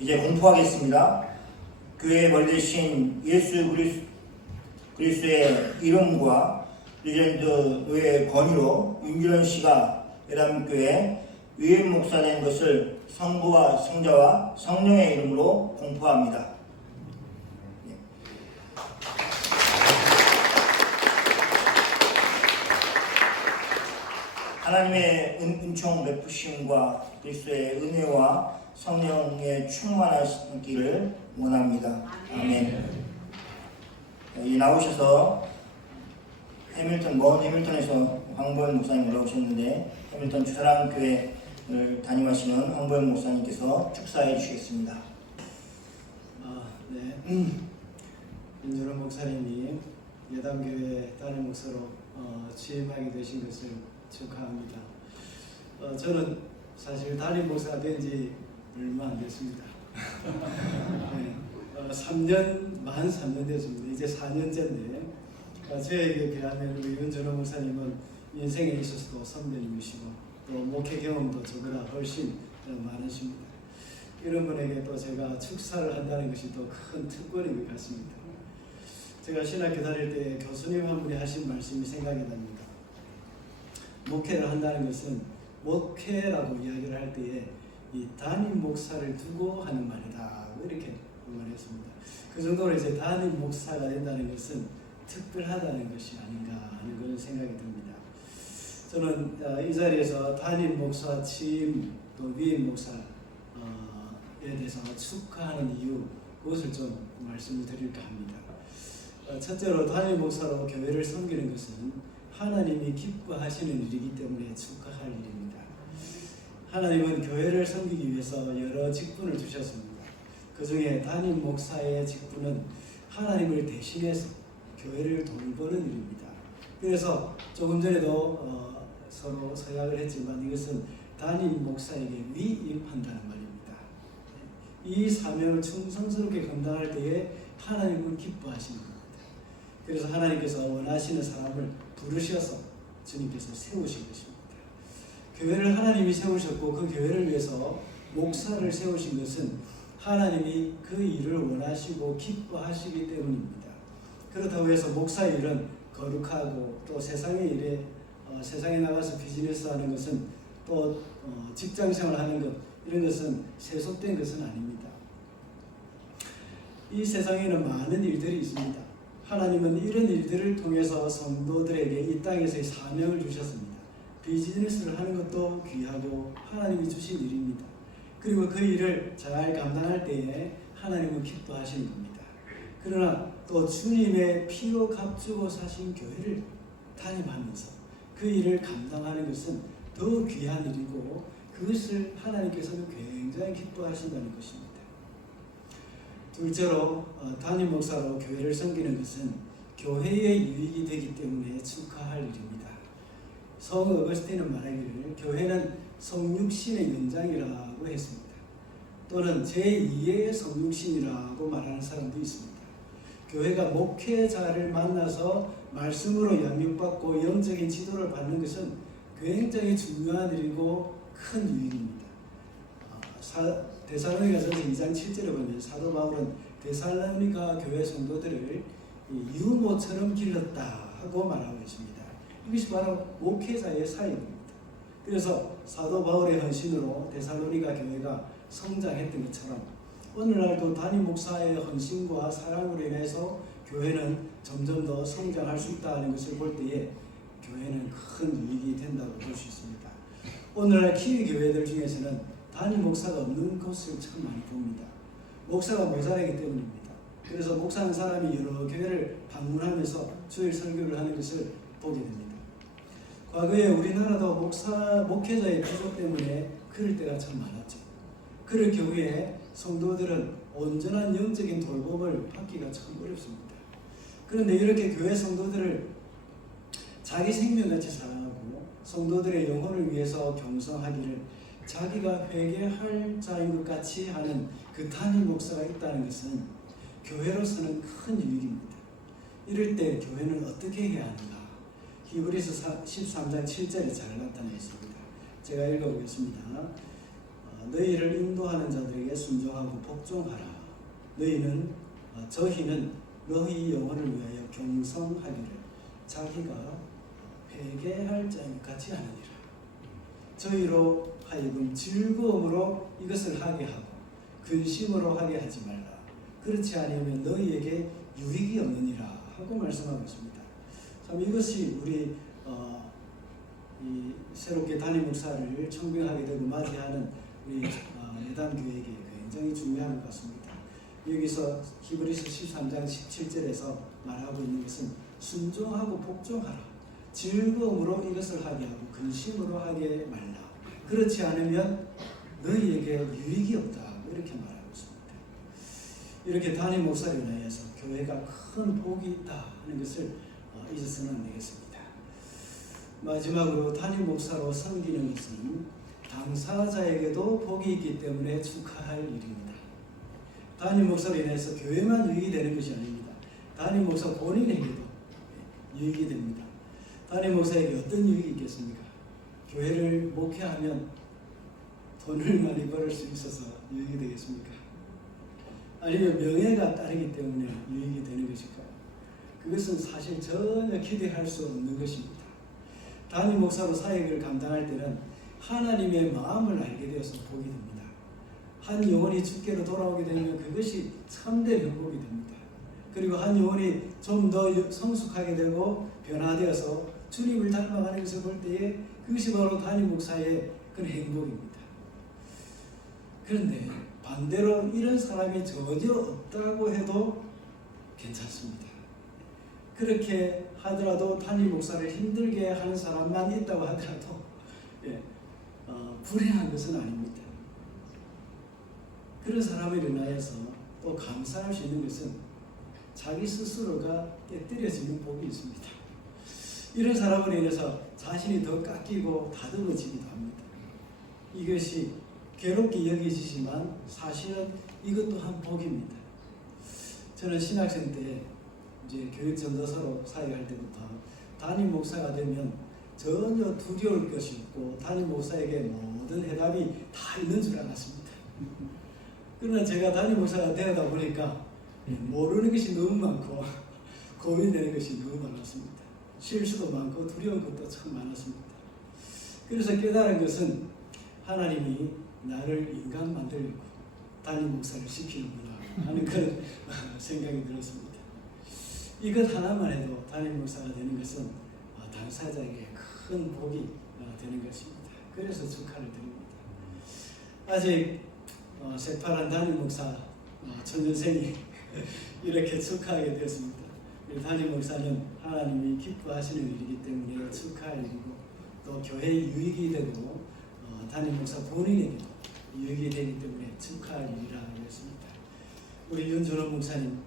이제 공포하겠습니다. 교회에 멀리신 예수 그리스도의 이름과 리젠드 노예의 권위로 윤규런 씨가 예담교회 유임 목사된 것을 성부와 성자와 성령의 이름으로 공포합니다. 네. 하나님의 은총 베푸심과 그리스도의 은혜와 성령의 충만하시기를 원합니다. 아멘. 이 나오셔서 먼 해밀턴에서 황보영 목사님 올라오셨는데 해밀턴 주사랑교회를 담임하시는 황보영 목사님께서 축사해 주시겠습니다. 네. 윤준호 목사님이 예담교회 담임 목사로 취임하게 되신 것을 축하합니다. 저는 사실 담임 목사가 된 지 얼마 안 됐습니다. 네. 3년 됐습니다. 이제 4년째인데 저에게 비하면 우리 윤준호 목사님은 인생에 있어서도 선배님이시고 또 목회 경험도 저보다 훨씬 많으십니다. 이런 분에게 또 제가 축사를 한다는 것이 또 큰 특권인 것 같습니다. 제가 신학교 다닐 때 교수님 한 분이 하신 말씀이 생각이 납니다. 목회를 한다는 것은 목회라고 이야기를 할 때에 이 담임 목사를 두고 하는 말이다. 이렇게 말했습니다. 그 정도로 이제 담임 목사가 된다는 것은 특별하다는 것이 아닌가 하는 그런 생각이 듭니다. 저는 이 자리에서 담임 목사 취임 또 위임 목사에 대해서 축하하는 이유 그것을 좀 말씀을 드릴까 합니다. 첫째로 담임 목사로 교회를 섬기는 것은 하나님이 기뻐하시는 일이기 때문에 축하할 일입니다. 하나님은 교회를 섬기기 위해서 여러 직분을 주셨습니다. 그 중에 담임 목사의 직분은 하나님을 대신해서 교회를 돌보는 일입니다. 그래서 조금 전에도 서로 서약을 했지만 이것은 담임 목사에게 위임한다는 말입니다. 이 사명을 충성스럽게 감당할 때에 하나님은 기뻐하시는 겁니다. 그래서 하나님께서 원하시는 사람을 부르셔서 주님께서 세우신 것입니다. 교회를 하나님이 세우셨고 그 교회를 위해서 목사를 세우신 것은 하나님이 그 일을 원하시고 기뻐하시기 때문입니다. 그렇다고 해서 목사의 일은 거룩하고 또 세상의 일에 세상에 나가서 비즈니스 하는 것은 또 직장생활 하는 것 이런 것은 세속된 것은 아닙니다. 이 세상에는 많은 일들이 있습니다. 하나님은 이런 일들을 통해서 성도들에게 이 땅에서의 사명을 주셨습니다. 비즈니스를 하는 것도 귀하고 하나님이 주신 일입니다. 그리고 그 일을 잘 감당할 때에 하나님은 기뻐하시는 겁니다. 그러나 또 주님의 피로 값주고 사신 교회를 담임하면서 그 일을 감당하는 것은 더 귀한 일이고 그것을 하나님께서는 굉장히 기뻐하신다는 것입니다. 둘째로 담임 목사로 교회를 섬기는 것은 교회의 유익이 되기 때문에 축하할 일입니다. 성 어거스틴은 말하기를 교회는 성육신의 연장이라고 했습니다. 또는 제2의 성육신이라고 말하는 사람도 있습니다. 교회가 목회자를 만나서 말씀으로 양육받고 영적인 지도를 받는 것은 굉장히 중요한 일이고 큰 유익입니다. 데살로니가서 2장 7절에 보면 사도 바울은 데살로니가 교회 성도들을 유모처럼 길렀다 하고 말하고 있습니다. 이것이 바로 목회자의 사역입니다. 그래서 사도 바울의 헌신으로 데살로니가 교회가 성장했던 것처럼 오늘날도 담임 목사의 헌신과 사랑으로 인해서 교회는 점점 더 성장할 수 있다는 것을 볼 때에 교회는 큰 유익이 된다고 볼 수 있습니다. 오늘날 키위 교회들 중에서는 담임 목사가 없는 것을 참 많이 봅니다. 목사가 모자라기 때문입니다. 그래서 목사하는 사람이 여러 교회를 방문하면서 주일 설교를 하는 것을 보게 됩니다. 과거에 우리나라도 목회자의 부족 때문에 그럴 때가 참 많았죠. 그럴 경우에 성도들은 온전한 영적인 돌봄을 받기가 참 어렵습니다. 그런데 이렇게 교회 성도들을 자기 생명같이 사랑하고 성도들의 영혼을 위해서 경성하기를 자기가 회개할 자인 것 같이 하는 그 담임 목사가 있다는 것은 교회로서는 큰 유익입니다. 이럴 때 교회는 어떻게 해야 하는가? 히브리서 13장 7절에 잘 나타나 있습니다. 제가 읽어보겠습니다. 너희를 인도하는 자들에게 순종하고 복종하라. 저희는 너희 영혼을 위하여 경성하기를 자기가 회개할 자인 같이 하느니라. 저희로 하여금 즐거움으로 이것을 하게 하고 근심으로 하게 하지 말라. 그렇지 않으면 너희에게 유익이 없느니라 하고 말씀하고 있습니다. 참 이것이 우리 이 새롭게 담임 목사를 청빙하게 되고 맞이하는 우리 예담교회에게 굉장히 중요한 것 같습니다. 여기서 히브리서 13장 17절에서 말하고 있는 것은 순종하고 복종하라. 즐거움으로 이것을 하게 하고 근심으로 하게 말라. 그렇지 않으면 너희에게 유익이 없다. 이렇게 말하고 있습니다. 이렇게 담임 목사를 인하여서 교회가 큰 복이 있다 하는 것을 잊어서는 안 되겠습니다. 마지막으로 담임 목사로 섬기는 것은 당사자에게도 복이 있기 때문에 축하할 일입니다. 담임 목사로 인해서 교회만 유익이 되는 것이 아닙니다. 담임 목사 본인에게도 유익이 됩니다. 담임 목사에게 어떤 유익이 있겠습니까? 교회를 목회하면 돈을 많이 벌을 수 있어서 유익이 되겠습니까? 아니면 명예가 따르기 때문에 유익이 되는 것일까요? 그것은 사실 전혀 기대할 수 없는 것입니다. 담임 목사로 사역을 감당할 때는 하나님의 마음을 알게 되어서 복이 됩니다. 한 영혼이 주께로 돌아오게 되면 그것이 참된 행복이 됩니다. 그리고 한 영혼이 좀 더 성숙하게 되고 변화되어서 주님을 닮아가는 것을 볼 때에 그것이 바로 담임 목사의 그런 행복입니다. 그런데 반대로 이런 사람이 전혀 없다고 해도 괜찮습니다. 그렇게 하더라도 담임 목사를 힘들게 하는 사람만 있다고 하더라도 불행한 것은 아닙니다. 그런 사람을 인하여서 또 감사할 수 있는 것은 자기 스스로가 깨뜨려지는 복이 있습니다. 이런 사람을 인해서 자신이 더 깎이고 다듬어지기도 합니다. 이것이 괴롭게 여기지만 사실은 이것 또한 복입니다. 저는 신학생 때 이제 교육 전도사로 사역할 때부터 담임 목사가 되면 전혀 두려울 것이 없고 담임 목사에게 모든 해답이 다 있는 줄 알았습니다. 그러나 제가 담임 목사가 되어다 보니까 모르는 것이 너무 많고 고민되는 것이 너무 많았습니다. 실수도 많고 두려운 것도 참 많았습니다. 그래서 깨달은 것은 하나님이 나를 인간 만들려고 담임 목사를 시키는구나 하는 그런 생각이 들었습니다. 이것 하나만 해도 담임 목사가 되는 것은 당사자에게 큰 복이 되는 것입니다. 그래서 축하를 드립니다. 아직 새파란 담임 목사 전년생이 이렇게 축하하게 되었습니다. 담임 목사는 하나님이 기뻐하시는 일이기 때문에 축하할 일이고 또 교회의 유익이 되고 담임 목사 본인에게도 유익이 되기 때문에 축하할 일이라 하였습니다. 우리 윤준호 목사님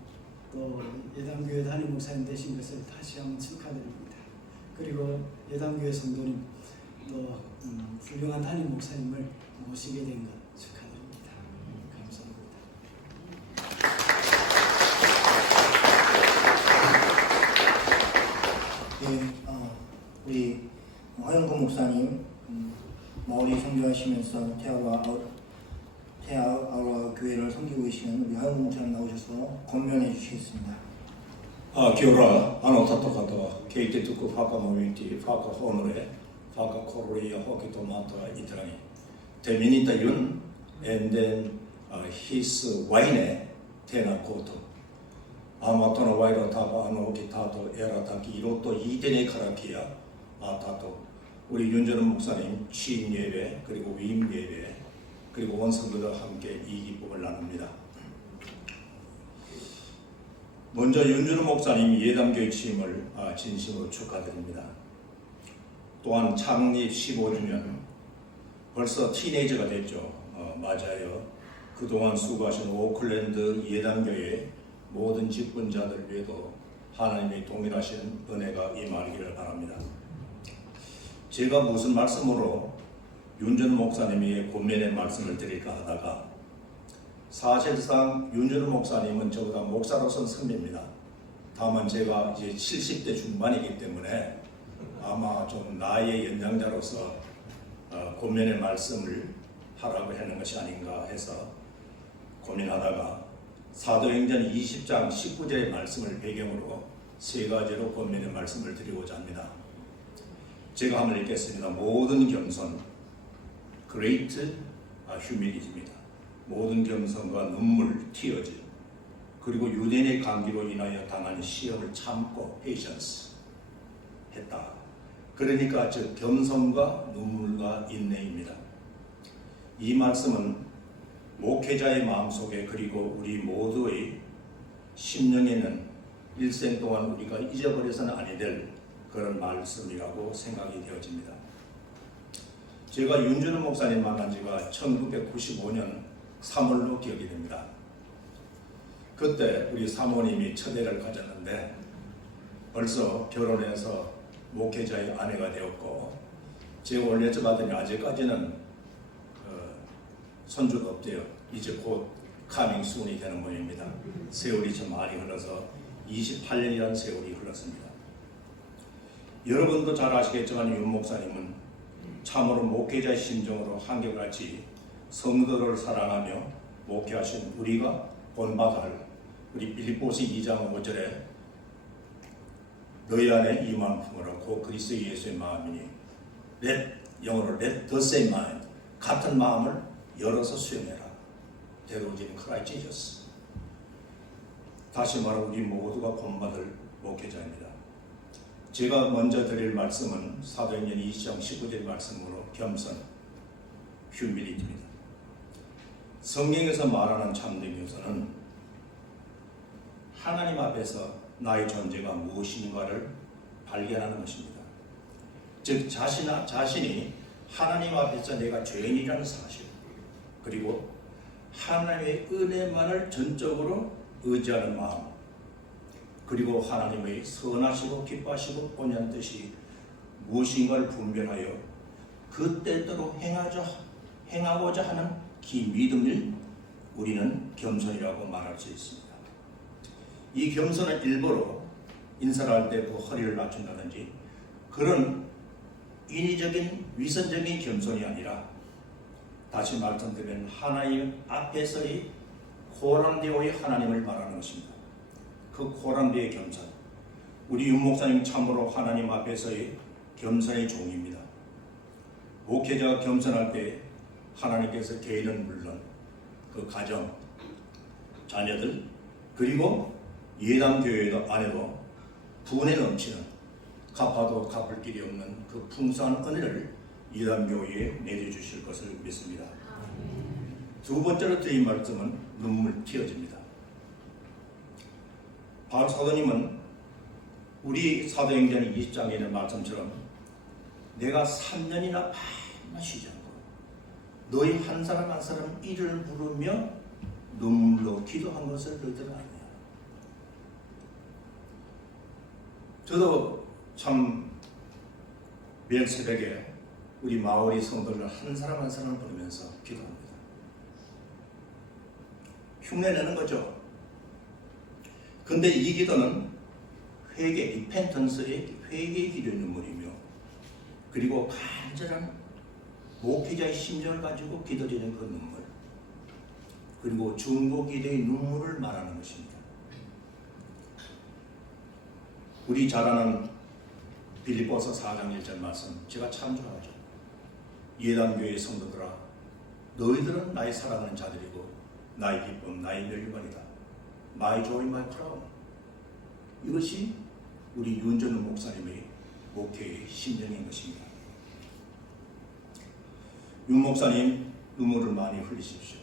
또 예담교회 담임 목사님 되신 것을 다시 한번 축하드립니다. 그리고 예담교회 성도님 또 훌륭한 담임 목사님을 모시게 된 것 축하드립니다. 감사합니다. 네, 우리 허영구 목사님 마을이 선교하시면서 태아와 교회를 섬기고 계시는 우리 허영구 목사님 나오셔서 권면해 주시겠습니다. Kia anotato katoa kei te tuku whakamoiti whakahonore whakakorea hoki tō mātua itarangi. Te minita yun and then his waine tēnā kōtou. Amatona wairo tapa ano ki tātou erataki i roto i tēnei karakia 아 tātou. 우리 윤전원 목사님 취임 예배 그리고 위임 예배 그리고 온 성도들과 함께 이 기쁨을 나눕니다. 먼저 윤준호 목사님 예담교회 취임을 진심으로 축하드립니다. 또한 창립 15주년 벌써 티네이저가 됐죠. 맞아요. 그동안 수고하신 오클랜드 예담교회 모든 직분자들 위에도 하나님의 동일하신 은혜가 임하기를 바랍니다. 제가 무슨 말씀으로 윤준호 목사님의 권면의 말씀을 드릴까 하다가 사실상 윤준호 목사님은 저보다 목사로서는 선배입니다. 다만 제가 이제 70대 중반이기 때문에 아마 좀 나이의 연장자로서 권면의 말씀을 하라고 하는 것이 아닌가 해서 고민하다가 사도행전 20장 19절의 말씀을 배경으로 세 가지로 권면의 말씀을 드리고자 합니다. 제가 한번 읽겠습니다. 모든 겸손, great humility입니다. 모든 겸손과 눈물, tears, 그리고 유대인의 관계로 인하여 당한 시험을 참고 patience 했다. 그러니까 즉 겸손과 눈물과 인내입니다. 이 말씀은 목회자의 마음속에 그리고 우리 모두의 심령에는 일생 동안 우리가 잊어버려서는 아니 될 그런 말씀이라고 생각이 되어집니다. 제가 윤준호 목사님 만난 지가 1995년 3월로 기억이 됩니다. 그때 우리 사모님이 첫애를 가졌는데 벌써 결혼해서 목회자의 아내가 되었고, 제가 원래 여쭤봤더니 아직까지는 손주가 없대요. 이제 곧 카밍 순이 되는 모양입니다. 세월이 좀 많이 흘러서 28년이라는 세월이 흘렀습니다. 여러분도 잘 아시겠지만 윤 목사님은 참으로 목회자의 심정으로 한결같이 성도를 사랑하며 목회하신 우리가 본받아야 할 우리 빌립보서 2장 5절에 너희 안에 이 마음 품으라 곧 그리스도 예수의 마음이니 영어로 let the same mind, 같은 마음을 열어서 수용해라. 대로진 크라이스트 지저스. 다시 말하면 우리 모두가 본받을 목회자입니다. 제가 먼저 드릴 말씀은 사도행전 20장 19절 말씀으로 겸손, humility입니다. 성경에서 말하는 참된 겸손은 하나님 앞에서 나의 존재가 무엇인가를 발견하는 것입니다. 즉 자신이 하나님 앞에서 내가 죄인이라는 사실, 그리고 하나님의 은혜만을 전적으로 의지하는 마음, 그리고 하나님의 선하시고 기뻐하시고 온유한 뜻이 무엇인가를 분별하여 그 때대로 행하고자 하는 기 믿음을 우리는 겸손이라고 말할 수 있습니다. 이 겸손은 일부러 인사를 할 때 그 허리를 낮춘다든지 그런 인위적인 위선적인 겸손이 아니라, 다시 말씀드리면 하나님 앞에서의 고랑되어의 하나님을 말하는 것입니다. 그 고랑되어의 겸손, 우리 윤 목사님 참으로 하나님 앞에서의 겸손의 종입니다. 목회자가 겸손할 때 하나님께서 개인은 물론 그 가정, 자녀들, 그리고 예담교회도 안에도 분에 넘치는 갚아도 갚을 길이 없는 그 풍성한 은혜를 예담교회에 내려주실 것을 믿습니다. 두 번째로 드린 말씀은 눈물 튀어집니다. 바울 사도님은 우리 사도행전 20장에 있는 말씀처럼 내가 3년이나 밤낮 쉬지 않고 너희 한 사람 한 사람 이를 부르며 눈물로 기도한 것을 너희들은 아느냐. 저도 참 매일 새벽에 우리 마을의 성도를 한 사람 한 사람 부르면서 기도합니다. 흉내내는 거죠. 근데 이 기도는 회개, 리펜턴스의 회개의 기도의 눈물이며, 그리고 간절한 목회자의 심정을 가지고 기도되는 그 눈물, 그리고 중보 기도의 눈물을 말하는 것입니다. 우리 잘 아는 빌립보서 4장 1절 말씀 제가 참 좋아하죠. 예담교회의 성도들아, 너희들은 나의 사랑하는 자들이고 나의 기쁨, 나의 멸관이다. My joy, my crown. 이것이 우리 윤전우 목사님의 목회의 심정인 것입니다. 윤 목사님, 눈물을 많이 흘리십시오.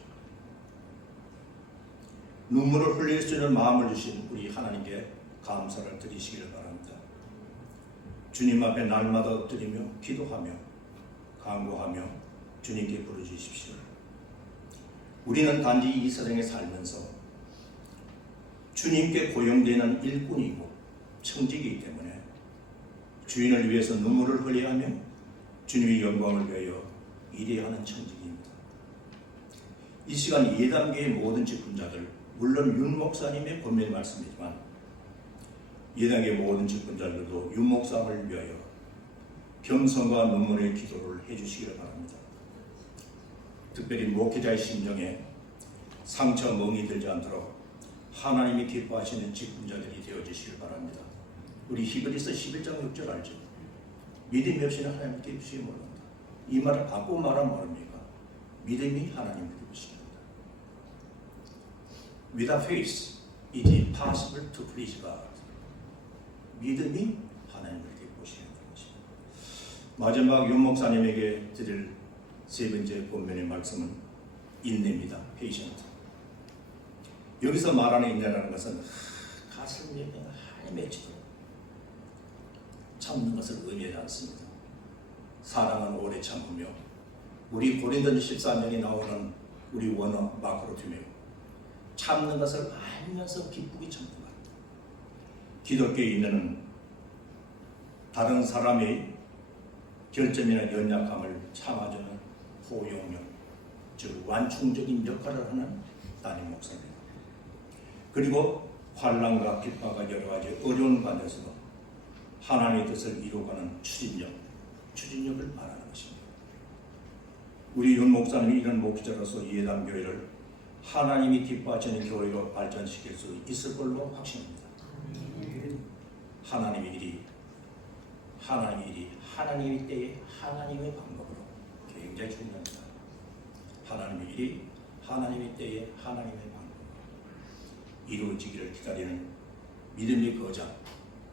눈물을 흘릴 수 있는 마음을 주신 우리 하나님께 감사를 드리시기를 바랍니다. 주님 앞에 날마다 엎드리며 기도하며 간구하며 주님께 부르주십시오. 우리는 단지 이 세상에 살면서 주님께 고용되는 일꾼이고 청직이기 때문에 주인을 위해서 눈물을 흘려야 하며 주님의 영광을 위하여 일해야 하는 청직입니다. 이 시간 예담교의 모든 직분자들, 물론 윤 목사님의 권면 말씀이지만 예당의 모든 집권자들도 윤 목사를 위하여 겸손과 눈물의 기도를 해주시기를 바랍니다. 특별히 목회자의 심정에 상처 멍이 들지 않도록 하나님이 기뻐하시는 직분자들이 되어주시길 바랍니다. 우리 히브리서 11장 6절 알죠? 믿음이 없이는 하나님께 입수에 모른다. 이 말을 바꾸고 말하면 뭐입니까? 믿음이 하나님께 입수입니다. Without faith, it is impossible to please God. 믿음이 하나님을 기쁘시는 것입니다. 마지막 윤 목사님에게 드릴 세 번째 본문의 말씀은 인내입니다. patient. 여기서 말하는 인내라는 것은 가슴에 한이 맺히도록 참는 것을 의미하지 않습니다. 사랑은 오래 참으며 우리 고린도전서 14장에 나오는 우리 원어 마크로 두며 참는 것을 알면서 기쁘게 참는 것. 기독교의 인내는 다른 사람의 결점이나 연약함을 참아주는 포용력, 즉 완충적인 역할을 하는 담임 목사입니다. 그리고 환난과 비판과 여러 가지 어려운 관계에서도 하나님의 뜻을 이루어가는 추진력을 말하는 것입니다. 우리 윤 목사님이 이런 목회자로서 예담교회를 하나님이 기뻐하시는 교회로 발전시킬 수 있을 걸로 확신합니다. 하나님의 일이 하나님의 때에 하나님의 방법으로 굉장히 중요합니다. 하나님의 일이 하나님의 때에 하나님의 방법으로 이루어지기를 기다리는 믿음의 거장,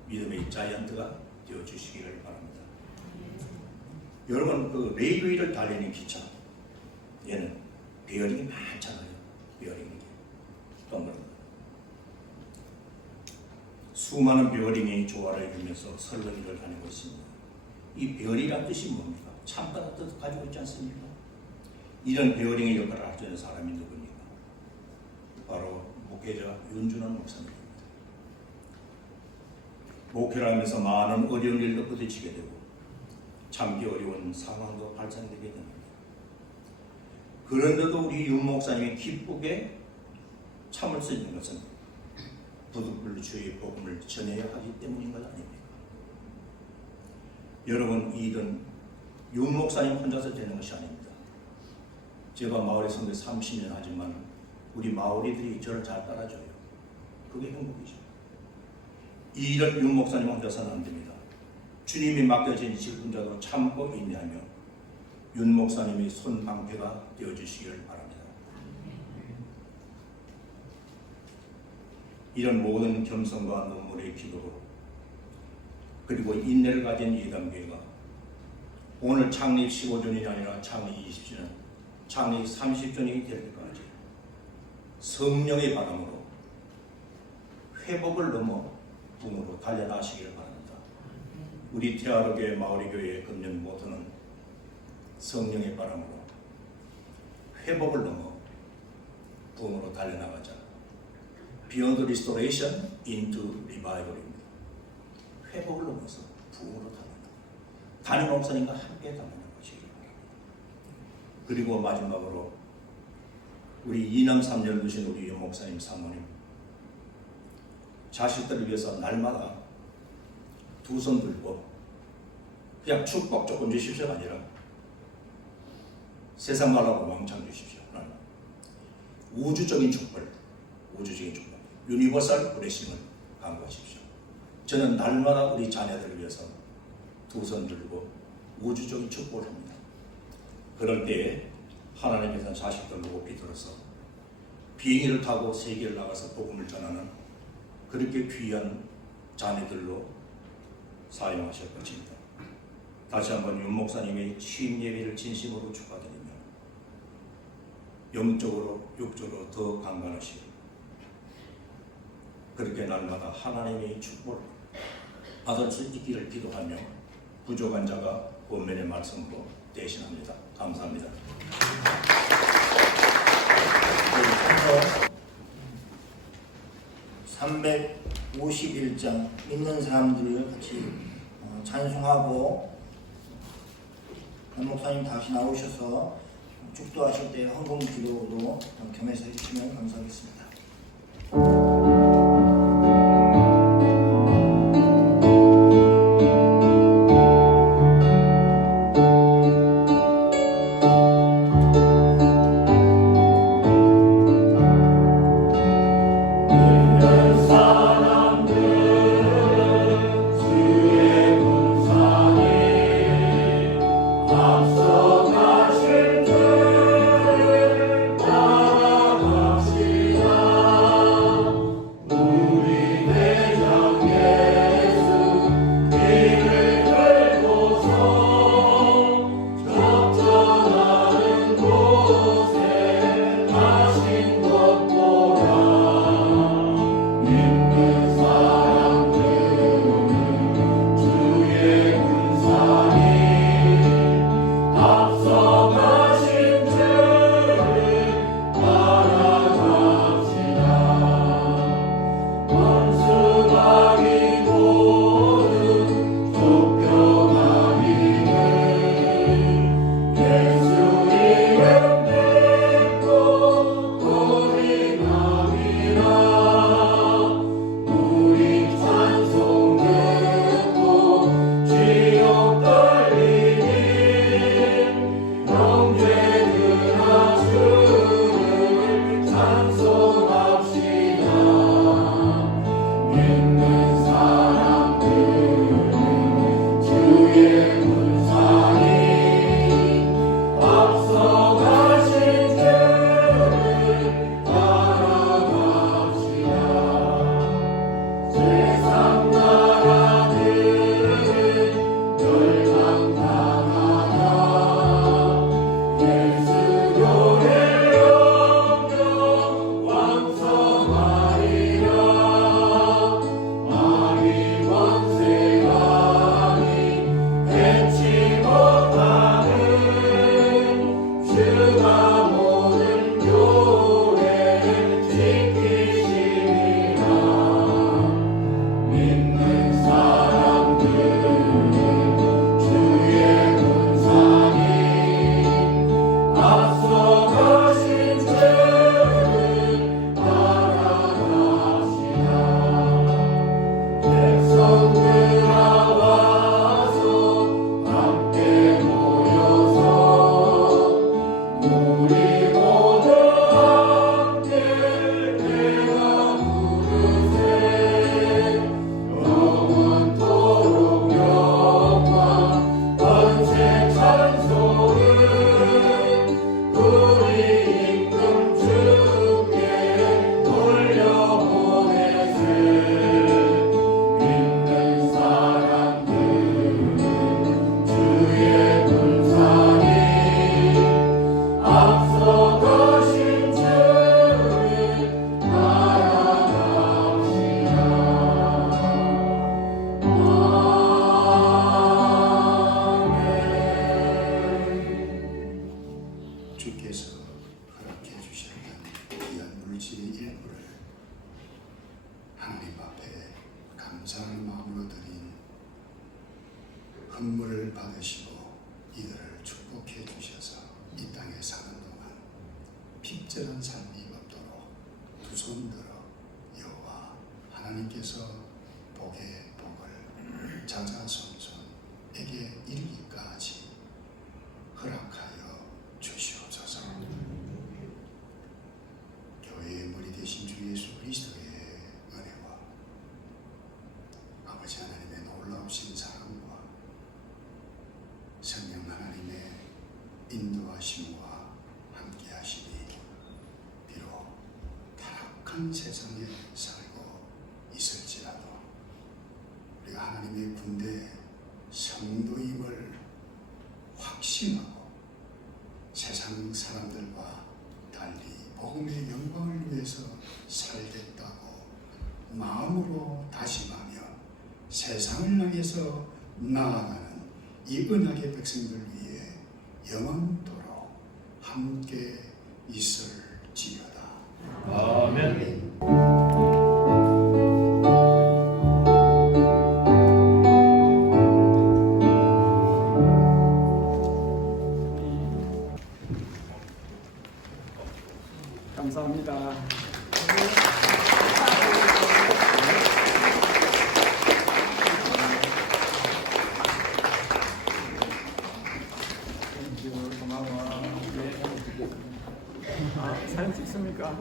믿음의 자이언트가 되어주시기를 바랍니다. 여러분, 그 레일웨이를 달리는 기차, 얘는 베어링이 많잖아요. 베어링이 동그랗게 수많은 베어링이 조화를 이루면서 설렁이를 다니고 있습니다. 이 베어링이란 뜻이 뭡니까? 참다는 뜻을 가지고 있지 않습니까? 이런 베어링의 역할을 하시는 사람이 누굽니까? 바로 목회자 윤준원 목사님입니다. 목회를 하면서 많은 어려운 일도 부딪히게 되고 참기 어려운 상황도 발생되게 됩니다. 그런데도 우리 윤 목사님이 기쁘게 참을 수 있는 것은 부득불 주의 복음을 전해야 하기 때문인 것 아닙니까? 여러분, 이 일은 윤 목사님 혼자서 되는 것이 아닙니다. 제가 마을에 선교 30년 하지만 우리 마을이들이 저를 잘 따라줘요. 그게 행복이죠. 이 일은 윤 목사님 혼자서는 안 됩니다. 주님이 맡겨진 직분자도 참고 인내하며 윤 목사님이 손방패가 되어주시기를 바랍니다. 이런 모든 겸손과 눈물의 기도로 그리고 인내를 가진 예담교회가 오늘 창립 15주년이 아니라 창립 20주년, 창립 30주년이 될 때까지 성령의 바람으로 회복을 넘어 붕으로 달려나시기를 바랍니다. 우리 태아르교회 마오리교회의 금년 모토는 성령의 바람으로 회복을 넘어 붕으로 달려나가자. Beyond Restoration into Revival입니다. 회복을 넘어서 붕으로 달려나가. 담임 목사님과 함께 달려나가시기 바랍니다. 그리고 마지막으로 우리 이남 삼녀를 두신 우리 윤 목사님 사모님, 자식들을 위해서 날마다 두 손 들고 그냥 축복 조금 주십시오가 아니라 세상 말하고 왕창 주십시오. 우주적인 축복, 유니버설 블레싱을 강구하십시오. 저는 날마다 우리 자녀들을 위해서 두 손 들고 우주적인 축복을 합니다. 그럴 때에 하나님께서 자식들 높이 들어서 비행기를 타고 세계를 나가서 복음을 전하는 그렇게 귀한 자녀들로 사용하실 것입니다. 다시 한번 윤 목사님의 취임 예배를 진심으로 축하드리며 영적으로 육적으로 더 강건하시고 그렇게 날마다 하나님의 축복을 받을 수 있기를 기도하며 부족한 자가 본면의 말씀으로 대신합니다. 감사합니다. 351장 있는 사람들을 같이 찬송하고 한 목사님 다시 나오셔서 축도하실 때 헌금 기도로 겸해서 해주시면 감사하겠습니다. 선물을 받으시고 이들을 축복해 주셔서 이 땅에 사는 동안 핍절한 삶이 없도록 두 손 들어 여호와 하나님께서 복의 복을 자자손손에게 이르기까지 허락하여 주시옵소서. 교회의 머리 되신 주 예수 그리스도의 은혜와 아버지 하나님의 놀라우신 사랑과 성령 하나님의 인도하심과 함께 하시니 비록 타락한 세상에 살고 있을지라도 우리가 하나님의 군대 성도임을 확신하고 세상 사람들과 달리 복음의 영광을 위해서 살겠다고 마음으로 다짐하며 세상을 향해서 나아가는 이 언약의 백성들 위해 영원토록 함께 있을지어다. 아멘. 감사합니다. 고마워. 네. 사진 찍습니까?